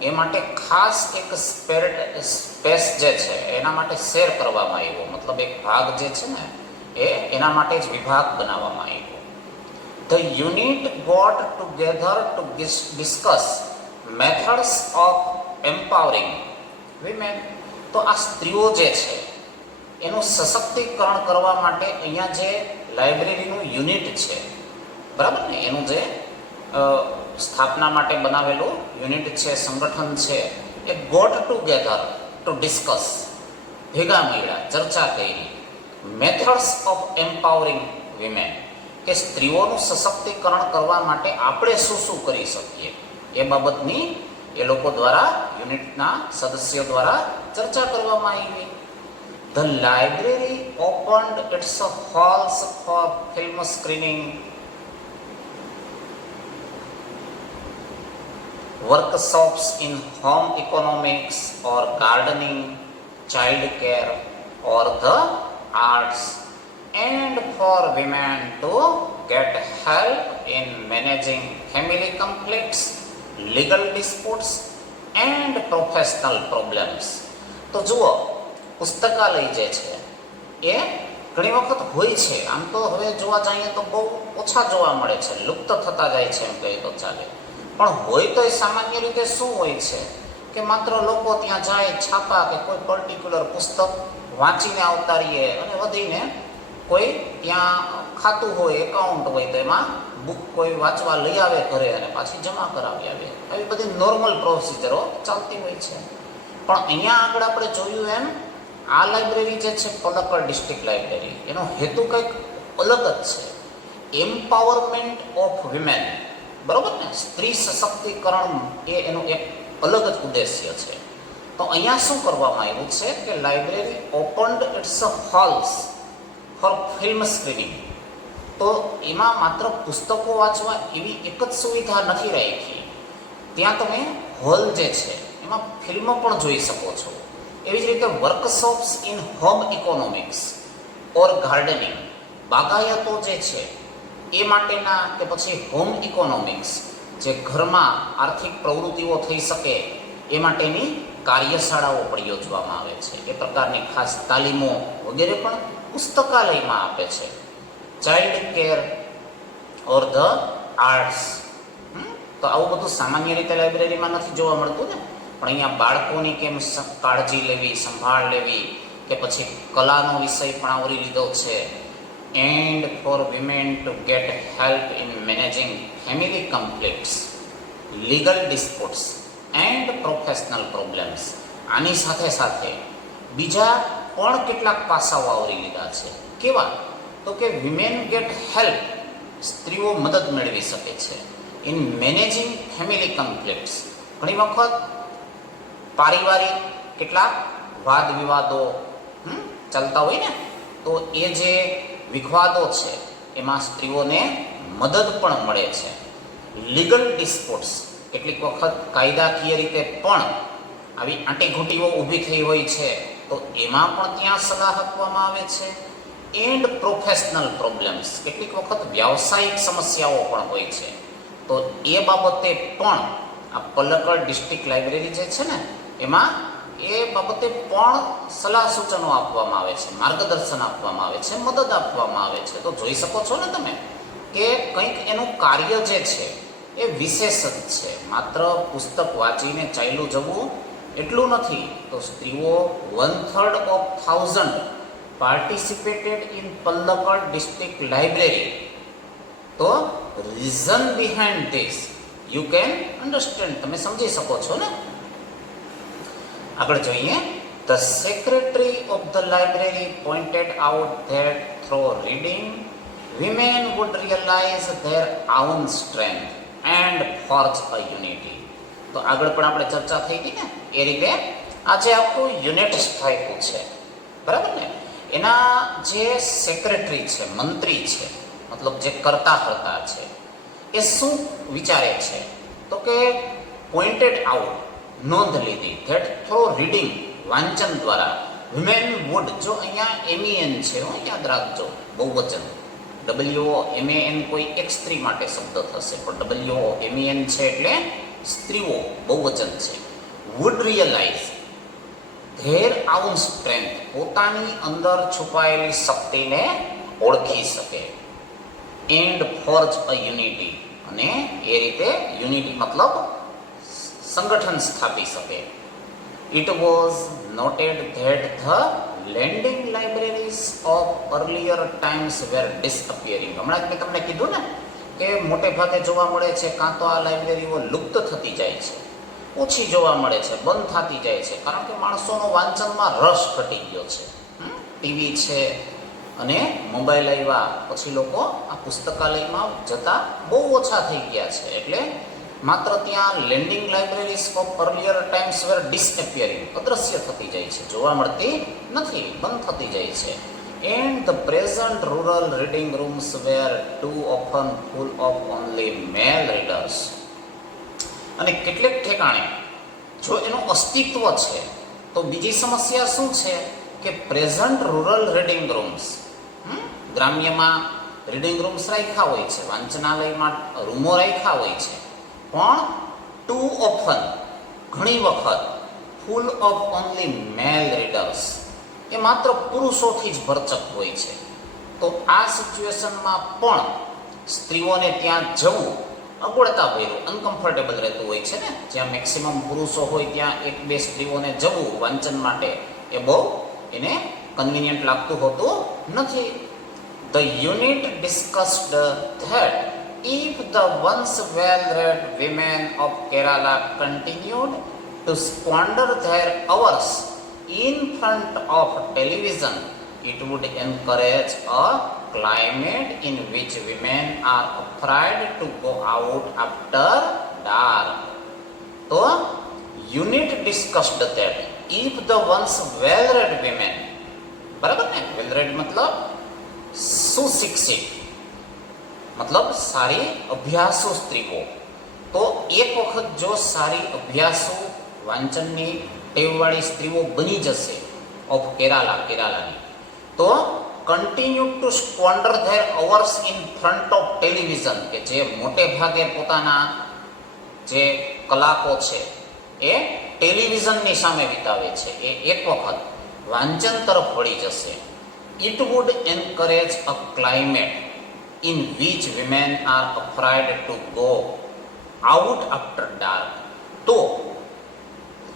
એ માટે ખાસ એક સ્પેસ જે છે એના માટે શેર કરવામાં આવ્યો, મતલબ એક ભાગ જે છે ને એ એના માટે જ વિભાગ બનાવવામાં આવ્યો. The unit got together to discuss methods of empowering women. તો આ સ્ત્રીઓ જે છે એનું સશક્તિકરણ કરવા માટે અહીંયા જે લાઇબ્રેરીનું યુનિટ છે, બરાબર ને, એનું જે સ્થાપના માટે બનાવેલું યુનિટ છે, સંગઠન છે, એ ગોટ ટુગેધર ટુ ડિસ્કસ, ભેગા મળ્યા, ચર્ચા કરી, મેથડ્સ ઓફ એમ્પાવરિંગ વિમેન, કે સ્ત્રીઓનું સશક્તિકરણ કરવા માટે આપણે શું શું કરી શકીએ એ બાબતની એ લોકો દ્વારા યુનિટના સદસ્યો દ્વારા ચર્ચા કરવામાં આવી. The library opened its halls for film screening, workshops in home economics or gardening, child care or the arts, and for women to get help in managing family conflicts, legal disputes and professional problems. તો જુઓ, પુસ્તકાલય જે છે એ ઘણી વખત હોય છે. આમ તો હવે જોવા જઈએ તો બહુ ઓછા જોવા મળે છે, લુપ્ત થતા જાય છે એમ કહીએ તો ચાલે. પણ હોય તો એ સામાન્ય રીતે શું હોય છે કે માત્ર લોકો ત્યાં જાય, છાપા કે કોઈ પર્ટિક્યુલર પુસ્તક વાંચીને આવતા રહીએ અને વધીને કોઈ ત્યાં ખાતું હોય, એકાઉન્ટ હોય તો એમાં બુક કોઈ વાંચવા લઈ આવે ઘરે અને પાછી જમા કરાવી આવે. આવી બધી નોર્મલ પ્રોસિજરો ચાલતી હોય છે. પણ અહીંયા આગળ આપણે જોયું એમ આ લાઇબ્રેરી જે છે પલક્કડ ડિસ્ટ્રિક્ટ લાઇબ્રેરી, એનો હેતુ કંઈક અલગ જ છે. એમ્પાવરમેન્ટ ઓફ વિમેન, બરાબર ને, સ્ત્રી સશક્તિકરણ એ એનો એક અલગ જ ઉદ્દેશ્ય છે. તો અહીંયા શું કરવામાં આવ્યું છે કે library opened its halls for film screening. તો એમાં માત્ર પુસ્તકો વાંચવા એવી એક જ સુવિધા નથી રાખી, ત્યાં તમે હોલ જે છે એમાં ફિલ્મો પણ જોઈ શકો છો. એવી જ રીતે workshops in home economics or gardening, બાગાયતો જે છે એ માટેના કે પછી હોમ ઇકોનોમિક્સ, જે ઘરમાં આર્થિક પ્રવૃત્તિઓ થઈ શકે એ માટેની કાર્યશાળાઓ પણ યોજવામાં આવે છે. એ પ્રકારની ખાસ તાલીમો વગેરે પણ પુસ્તકાલયમાં આપે છે. Child care or the arts, તો આવું બધું સામાન્ય રીતે લાઇબ્રેરીમાં નથી જોવા મળતું ને. પણ અહીંયા બાળકોની કેમ કાળજી લેવી, સંભાળ લેવી, કે પછી કલાનો વિષય પણ આવરી લીધો છે. And for women to get help in managing family conflicts, legal disputes and professional problems. આની સાથે સાથે બીજા પણ કેટલાક પાસાઓ આવરી લીધા છે. કેવા? તો કે વિમેન ગેટ હેલ્પ, સ્ત્રીઓ મદદ મેળવી શકે છે ઇન મેનેજિંગ ફેમિલી કન્ફ્લિક્ટ્સ. ઘણી વખત પારિવારિક કેટલાક વાદ વિવાદો ચાલતા હોય ને, તો એ જે વિવાદો છે એમાં સ્ત્રીઓને મદદ પણ મળે છે. લીગલ ડિસ્પ્યુટ્સ, કેટલીક વખત કાયદાકીય રીતે પણ આવી આંટીઘૂંટીઓ ઊભી થઈ હોય છે તો એમાં પણ ત્યાં સલાહ આપવામાં આવે છે. એન્ડ પ્રોફેશનલ પ્રોબ્લેમ્સ, કેટલીક વખત વ્યાવસાયિક સમસ્યાઓ પણ હોય છે તો એ બાબતે પણ આ પલક્કડ ડિસ્ટ્રિક્ટ લાઇબ્રેરી જે છે ને એમાં એ બાબતે પણ સલાહ સૂચનો આપવામાં આવે છે, માર્ગદર્શન આપવામાં આવે છે, મદદ આપવામાં આવે છે. તો જોઈ શકો છો ને તમે કે કંઈક એનું કાર્ય જે છે એ વિશેષ જ છે. માત્ર પુસ્તક વાંચીને ચાલ્યું જવું એટલું નથી. તો સ્ત્રીઓ 1/3 participated in Palakkad district library. તો reason behind this you can understand, તમે સમજી શકો છો ને. આગળ જોઈએ. The secretary of the library pointed out that through reading women would realize their own strength and forge a unity. તો આગળ પણ આપણે ચર્ચા થઈ હતી ને એ રીતે આજે આખું યુનિટ સ્થાપ્યું છે, બરાબર ને. એના જે સેક્રેટરી છે, મંત્રી છે, મતલબ જે કરતા હર્તા છે, એ શું વિચારે છે તો કે પોઇન્ટેડ આઉટ, નોંધ લીધી, ધેટ થ્રો રીડિંગ, વાંચન દ્વારા, વિમેન વુડ, જો અહીંયા MEN છે, યાદ રાખજો, બહુવચન. WOMAN કોઈ એક સ્ત્રી માટે શબ્દ થશે, પણ WOMAN છે એટલે સ્ત્રીઓ, બહુવચન છે. Would realize their own strength, પોતાની અંદર છુપાયેલી શક્તિને ઓળખી શકે. એન્ડ ફોર્જ અ યુનિટી, અને એ રીતે યુનિટી મતલબ સંગઠન સ્થાપી શકે. It was noted that the lending libraries of earlier times were disappearing. હમણાં જ મેં તમને કીધું ને કે મોટે ભાગે જોવા મળે છે કાં તો આ લાઇબ્રેરીઓ લુપ્ત થતી જાય છે, ઓછી જોવા મળે છે, બંધ થતી જાય છે, કારણ કે માણસોનો વાંચનમાં રસ ઘટી ગયો છે. ટીવી છે, અને મોબાઈલ આવ્યા પછી લોકો આ પુસ્તકાલયમાં જતા બહુ ઓછા થઈ ગયા છે. એટલે માત્ર ત્યાં lending libraries of earlier times were disappearing, અદ્રશ્ય થતી જાય છે, જોવા મળતી નથી, બંધ થતી જાય છે. And the present rural reading rooms were too often full of only male readers. અને કેટલેક ઠેકાણે જો એનું અસ્તિત્વ છે તો બીજી સમસ્યા શું છે કે પ્રેઝન્ટ રૂરલ રીડિંગ રૂમ્સ, ગ્રામ્યમાં રીડિંગ રૂમ્સ રાખ્યા હોય છે, વાંચનાલયમાં રૂમો રાખ્યા હોય છે, પણ ટુ ઓફન, ઘણી વખત, full of only male readers, એ માત્ર પુરુષોથી જ ભરચક હોય છે. તો આ સિચ્યુએશનમાં પણ સ્ત્રીઓને ત્યાં જવું અગવડતાભર્યું, અનકમ્ફર્ટેબલ રહેતું હોય છે ને. જ્યાં મેક્સિમમ પુરુષો હોય ત્યાં એક બે સ્ત્રીઓને જવું વાંચન માટે એ બહુ એને કન્વિનિયન્ટ લાગતું હોતું નથી. The unit discussed that if the once well-read women of Kerala continued to squander their hours in front of television, it would encourage a climate in which women are afraid to go out after dark. So, unit discussed that if the once well-read women, બરાબર ને, well-read મતલબ સુશિક્ષિત, મતલબ સારી અભ્યાસુ સ્ત્રીઓ. તો એક વખત જો સારી અભ્યાસુ વાંચનની ટેવવાળી સ્ત્રીઓ બની જશે ઓફ કેરાલાની, તો continue to squander their hours in front of television, કે જે મોટે ભાગે પોતાના જે કલાકો છે એ ટેલિવિઝનની સામે વિતાવે છે, એ એક વખત વાંચન તરફ વળી જશે. It would encourage a climate in which women are afraid to go out after dark. તો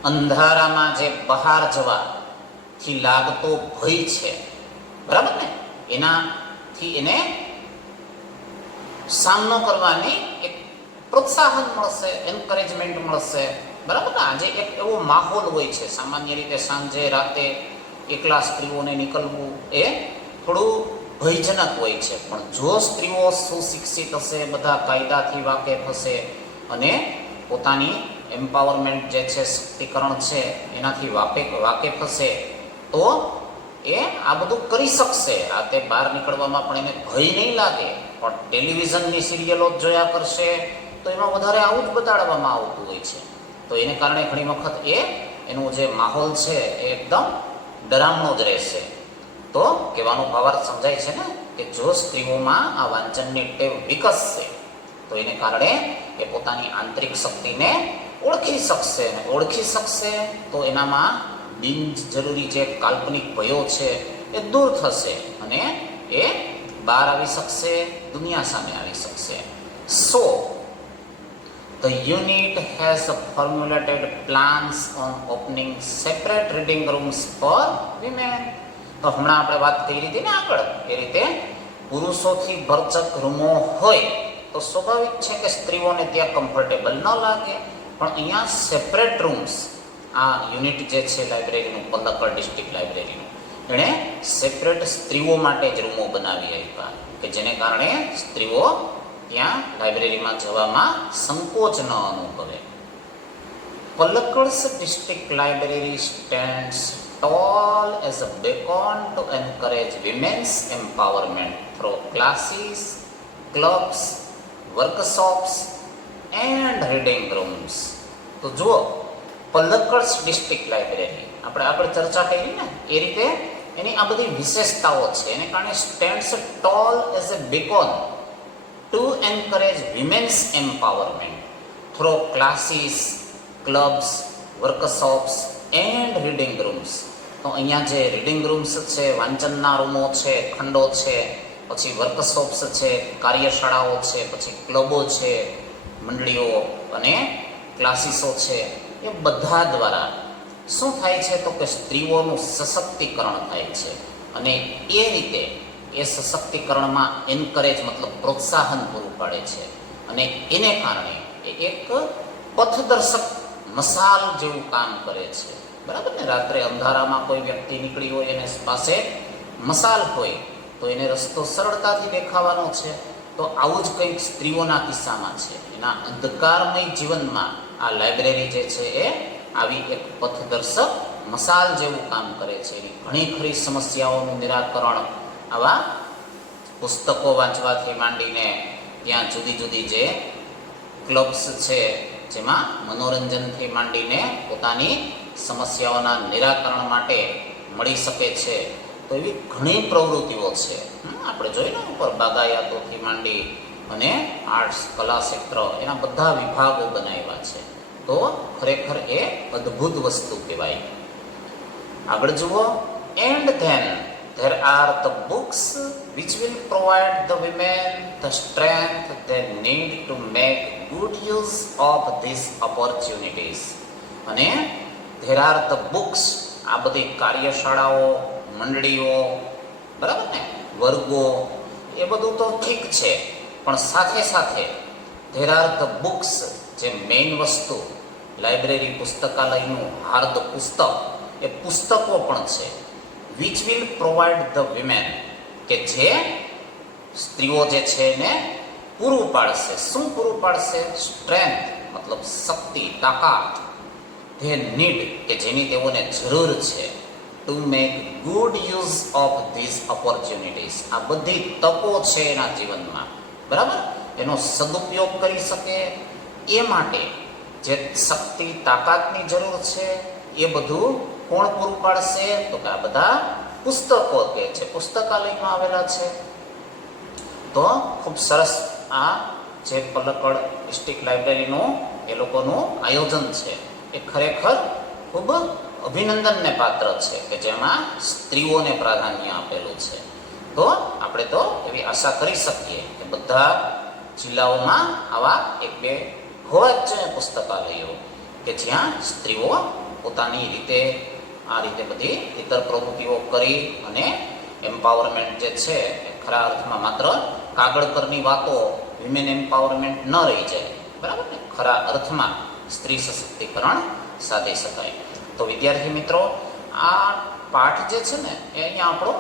અંધારામાં જે બહાર જવાથી લાગતો ભય છે, બરાબર ને, એનાથી એને સામનો કરવાની એક પ્રોત્સાહન મળશે, એન્કરેજમેન્ટ મળશે, બરાબર ને. આજે એક એવો માહોલ હોય છે, સામાન્ય રીતે સાંજે રાતે એકલા સ્ત્રીઓને નીકળવું એ થોડું ભયજનક હોય છે. પણ જો સ્ત્રીઓ સુશિક્ષિત હશે, બધા કાયદાથી વાકેફ હશે અને પોતાની એમ્પાવરમેન્ટ જે છે, શક્તિકરણ છે, એનાથી વાકેફ હશે, તો એ આ બધું કરી શકશે. રાતે બહાર નીકળવામાં પણ એને ભય નહીં લાગે. પણ ટેલિવિઝનની સિરિયલો જ જોયા કરશે તો એમાં વધારે આવું જ બતાડવામાં આવતું હોય છે. તો એને કારણે ઘણી વખત એનું જે માહોલ છે એ એકદમ ડરામણો જ રહેશે. તો કહેવાનો ભાવાર્થ સમજાય છે ને કે જો સ્ત્રીઓમાં આ વાંચનની ટેવ વિકસશે તો એને કારણે એ પોતાની આંતરિક શક્તિને ઓળખી શકશે તો એનામાં બિનજરૂરી જે કાલ્પનિક ભયો છે એ દૂર થશે અને એ બહાર આવી શકશે, દુનિયા સામે આવી શકશે. સો the unit has formulated plans on opening separate reading rooms for women. તો હમણાં આપણે વાત કરી હતી ને આગળ, એ રીતે પુરુષોથી ભરચક રૂમો હોય તો સ્વાભાવિક છે કે સ્ત્રીઓને ત્યાં કમ્ફર્ટેબલ ન લાગે. પણ અહીંયા સેપરેટ રૂમ્સ, આ યુનિટ જે છે લાઇબ્રેરીનું, પલક્કડ ડિસ્ટ્રિક્ટ લાઇબ્રેરીનું, એણે સેપરેટ સ્ત્રીઓ માટે જ રૂમો બનાવી આપ્યા કે જેને કારણે સ્ત્રીઓ ત્યાં લાઇબ્રેરીમાં જવામાં સંકોચ ન અનુભવે. Palakad's district library stands tall as a beacon to encourage women's empowerment through classes, clubs, workshops and reading rooms. તો જુઓ, પલક્કડ ડિસ્ટ્રિક્ટ લાઇબ્રેરી આપણે ચર્ચા કરી ને એ રીતે એની આ બધી વિશેષતાઓ છે. એને કારણે stands toll as a બેકોન to encourage women's empowerment through classes, clubs, workshops and reading rooms. તો અહીંયા જે રીડિંગ રૂમ્સ છે, વાંચનના રૂમો છે, ખંડો છે, પછી વર્કશોપ્સ છે, કાર્યશાળાઓ છે, પછી ક્લબો છે, મંડળીઓ અને ક્લાસીસો છે, એ બધા દ્વારા શું થાય છે તો કે સ્ત્રીઓનું સશક્તિકરણ થાય છે. અને એ રીતે એ સશક્તિકરણમાં એન્કરેજ મતલબ પ્રોત્સાહન પૂરું પાડે છે. અને એને કારણે એ એક પથદર્શક મસાલ જેવું કામ કરે છે. બરાબર ને, રાત્રે અંધારામાં કોઈ વ્યક્તિ નીકળી હોય એને પાસે મસાલ હોય તો એને રસ્તો સરળતાથી દેખાવાનો છે. તો આવું જ કંઈક સ્ત્રીઓના કિસ્સામાં છે. એના અંધકારમય જીવનમાં આ લાઇબ્રેરી જે છે એ આવી એક પથદર્શક મસાલ જેવું કામ કરે છે. એની ઘણી ખરી સમસ્યાઓનું નિરાકરણ આવા પુસ્તકો વાંચવાથી માંડીને ત્યાં જુદી જુદી જે ક્લબ્સ છે જેમાં મનોરંજનથી માંડીને પોતાની સમસ્યાઓના નિરાકરણ માટે મળી શકે છે. તો એવી ઘણી પ્રવૃત્તિઓ છે. આપણે જોઈને ઉપર બાગાયતોથી માંડી અને આર્ટ્સ કલા ક્ષેત્ર એના બધા વિભાગો બનાવ્યા છે. તો ખરેખર એ અદ્ભુત વસ્તુ કહેવાય. આગળ જુઓ. And then there are the books which will provide the women the strength they need to make good use of these opportunities. અને there are the books, આ બધી કાર્યશાળાઓ, મંડળીઓ, બરાબર ને, વર્ગો, એ બધું તો ઠીક છે, પણ સાથે સાથે there are the books, જે મેઇન વસ્તુ લાઇબ્રેરી પુસ્તકાલયનું હાર્દ પુસ્તક, એ પુસ્તકો પણ છે. which will provide the women, કે જે સ્ત્રીઓ જે છે એને પૂરું પાડશે. શું પૂરું પાડશે? સ્ટ્રેન્થ, મતલબ શક્તિ, તાકાત. they need, કે જેની તેઓને જરૂર છે. to make good use of these opportunities, આ બધી તકો છે એના જીવનમાં, બરાબર, એનો સદુપયોગ કરી શકે એ માટે જે શક્તિ તાકાતની જરૂર છે એ બધું કોણ પૂરું પાડશે? તો કે આ બધા પુસ્તકો કે છે પુસ્તકાલયમાં આવેલા છે. તો ખૂબ સરસ આ જે પલક્કડ ડિસ્ટ્રિક્ટ લાઇબ્રેરીનું એ લોકોનું આયોજન છે એ ખરેખર ખૂબ અભિનંદનને પાત્ર છે કે જેમાં સ્ત્રીઓને પ્રાધાન્ય આપેલું છે. તો આપણે તો એવી આશા કરી શકીએ કે બધા જિલ્લાઓમાં આવા એક બે હોવા જ જોઈએ પુસ્તકાલયો કે જ્યાં સ્ત્રીઓ પોતાની રીતે આ રીતે બધી ઇતર પ્રવૃત્તિઓ કરી અને એમ્પાવરમેન્ટ જે છે એ ખરા અર્થમાં માત્ર કાગળ પરની વાતો, વિમેન એમ્પાવરમેન્ટ ન રહી જાય, બરાબર ને, ખરા અર્થમાં સ્ત્રી સશક્તિકરણ સાધી શકાય. તો વિદ્યાર્થી મિત્રો, આ પાઠ જે છે ને એ અહીંયા આપણો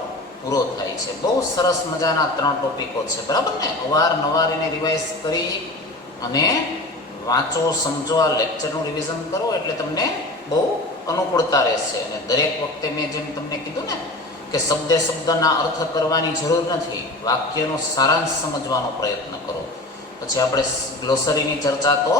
પૂરો થાય છે. બહુ સરસ મજાના 3 ટોપિકો છે, બરાબર ને. અવારનવાર એને રિવાઇઝ કરી અને વાંચો, સમજો, આ લેક્ચરનું રિવિઝન કરો એટલે તમને બહુ અનુકૂળતા રહેશે. અને દરેક વખતે મેં જેમ તમને કીધું ને કે શબ્દે શબ્દના અર્થ કરવાની જરૂર નથી, વાક્યનો સારાંશ સમજવાનો પ્રયત્ન કરો. પછી આપણે ગ્લોસરીની ચર્ચા તો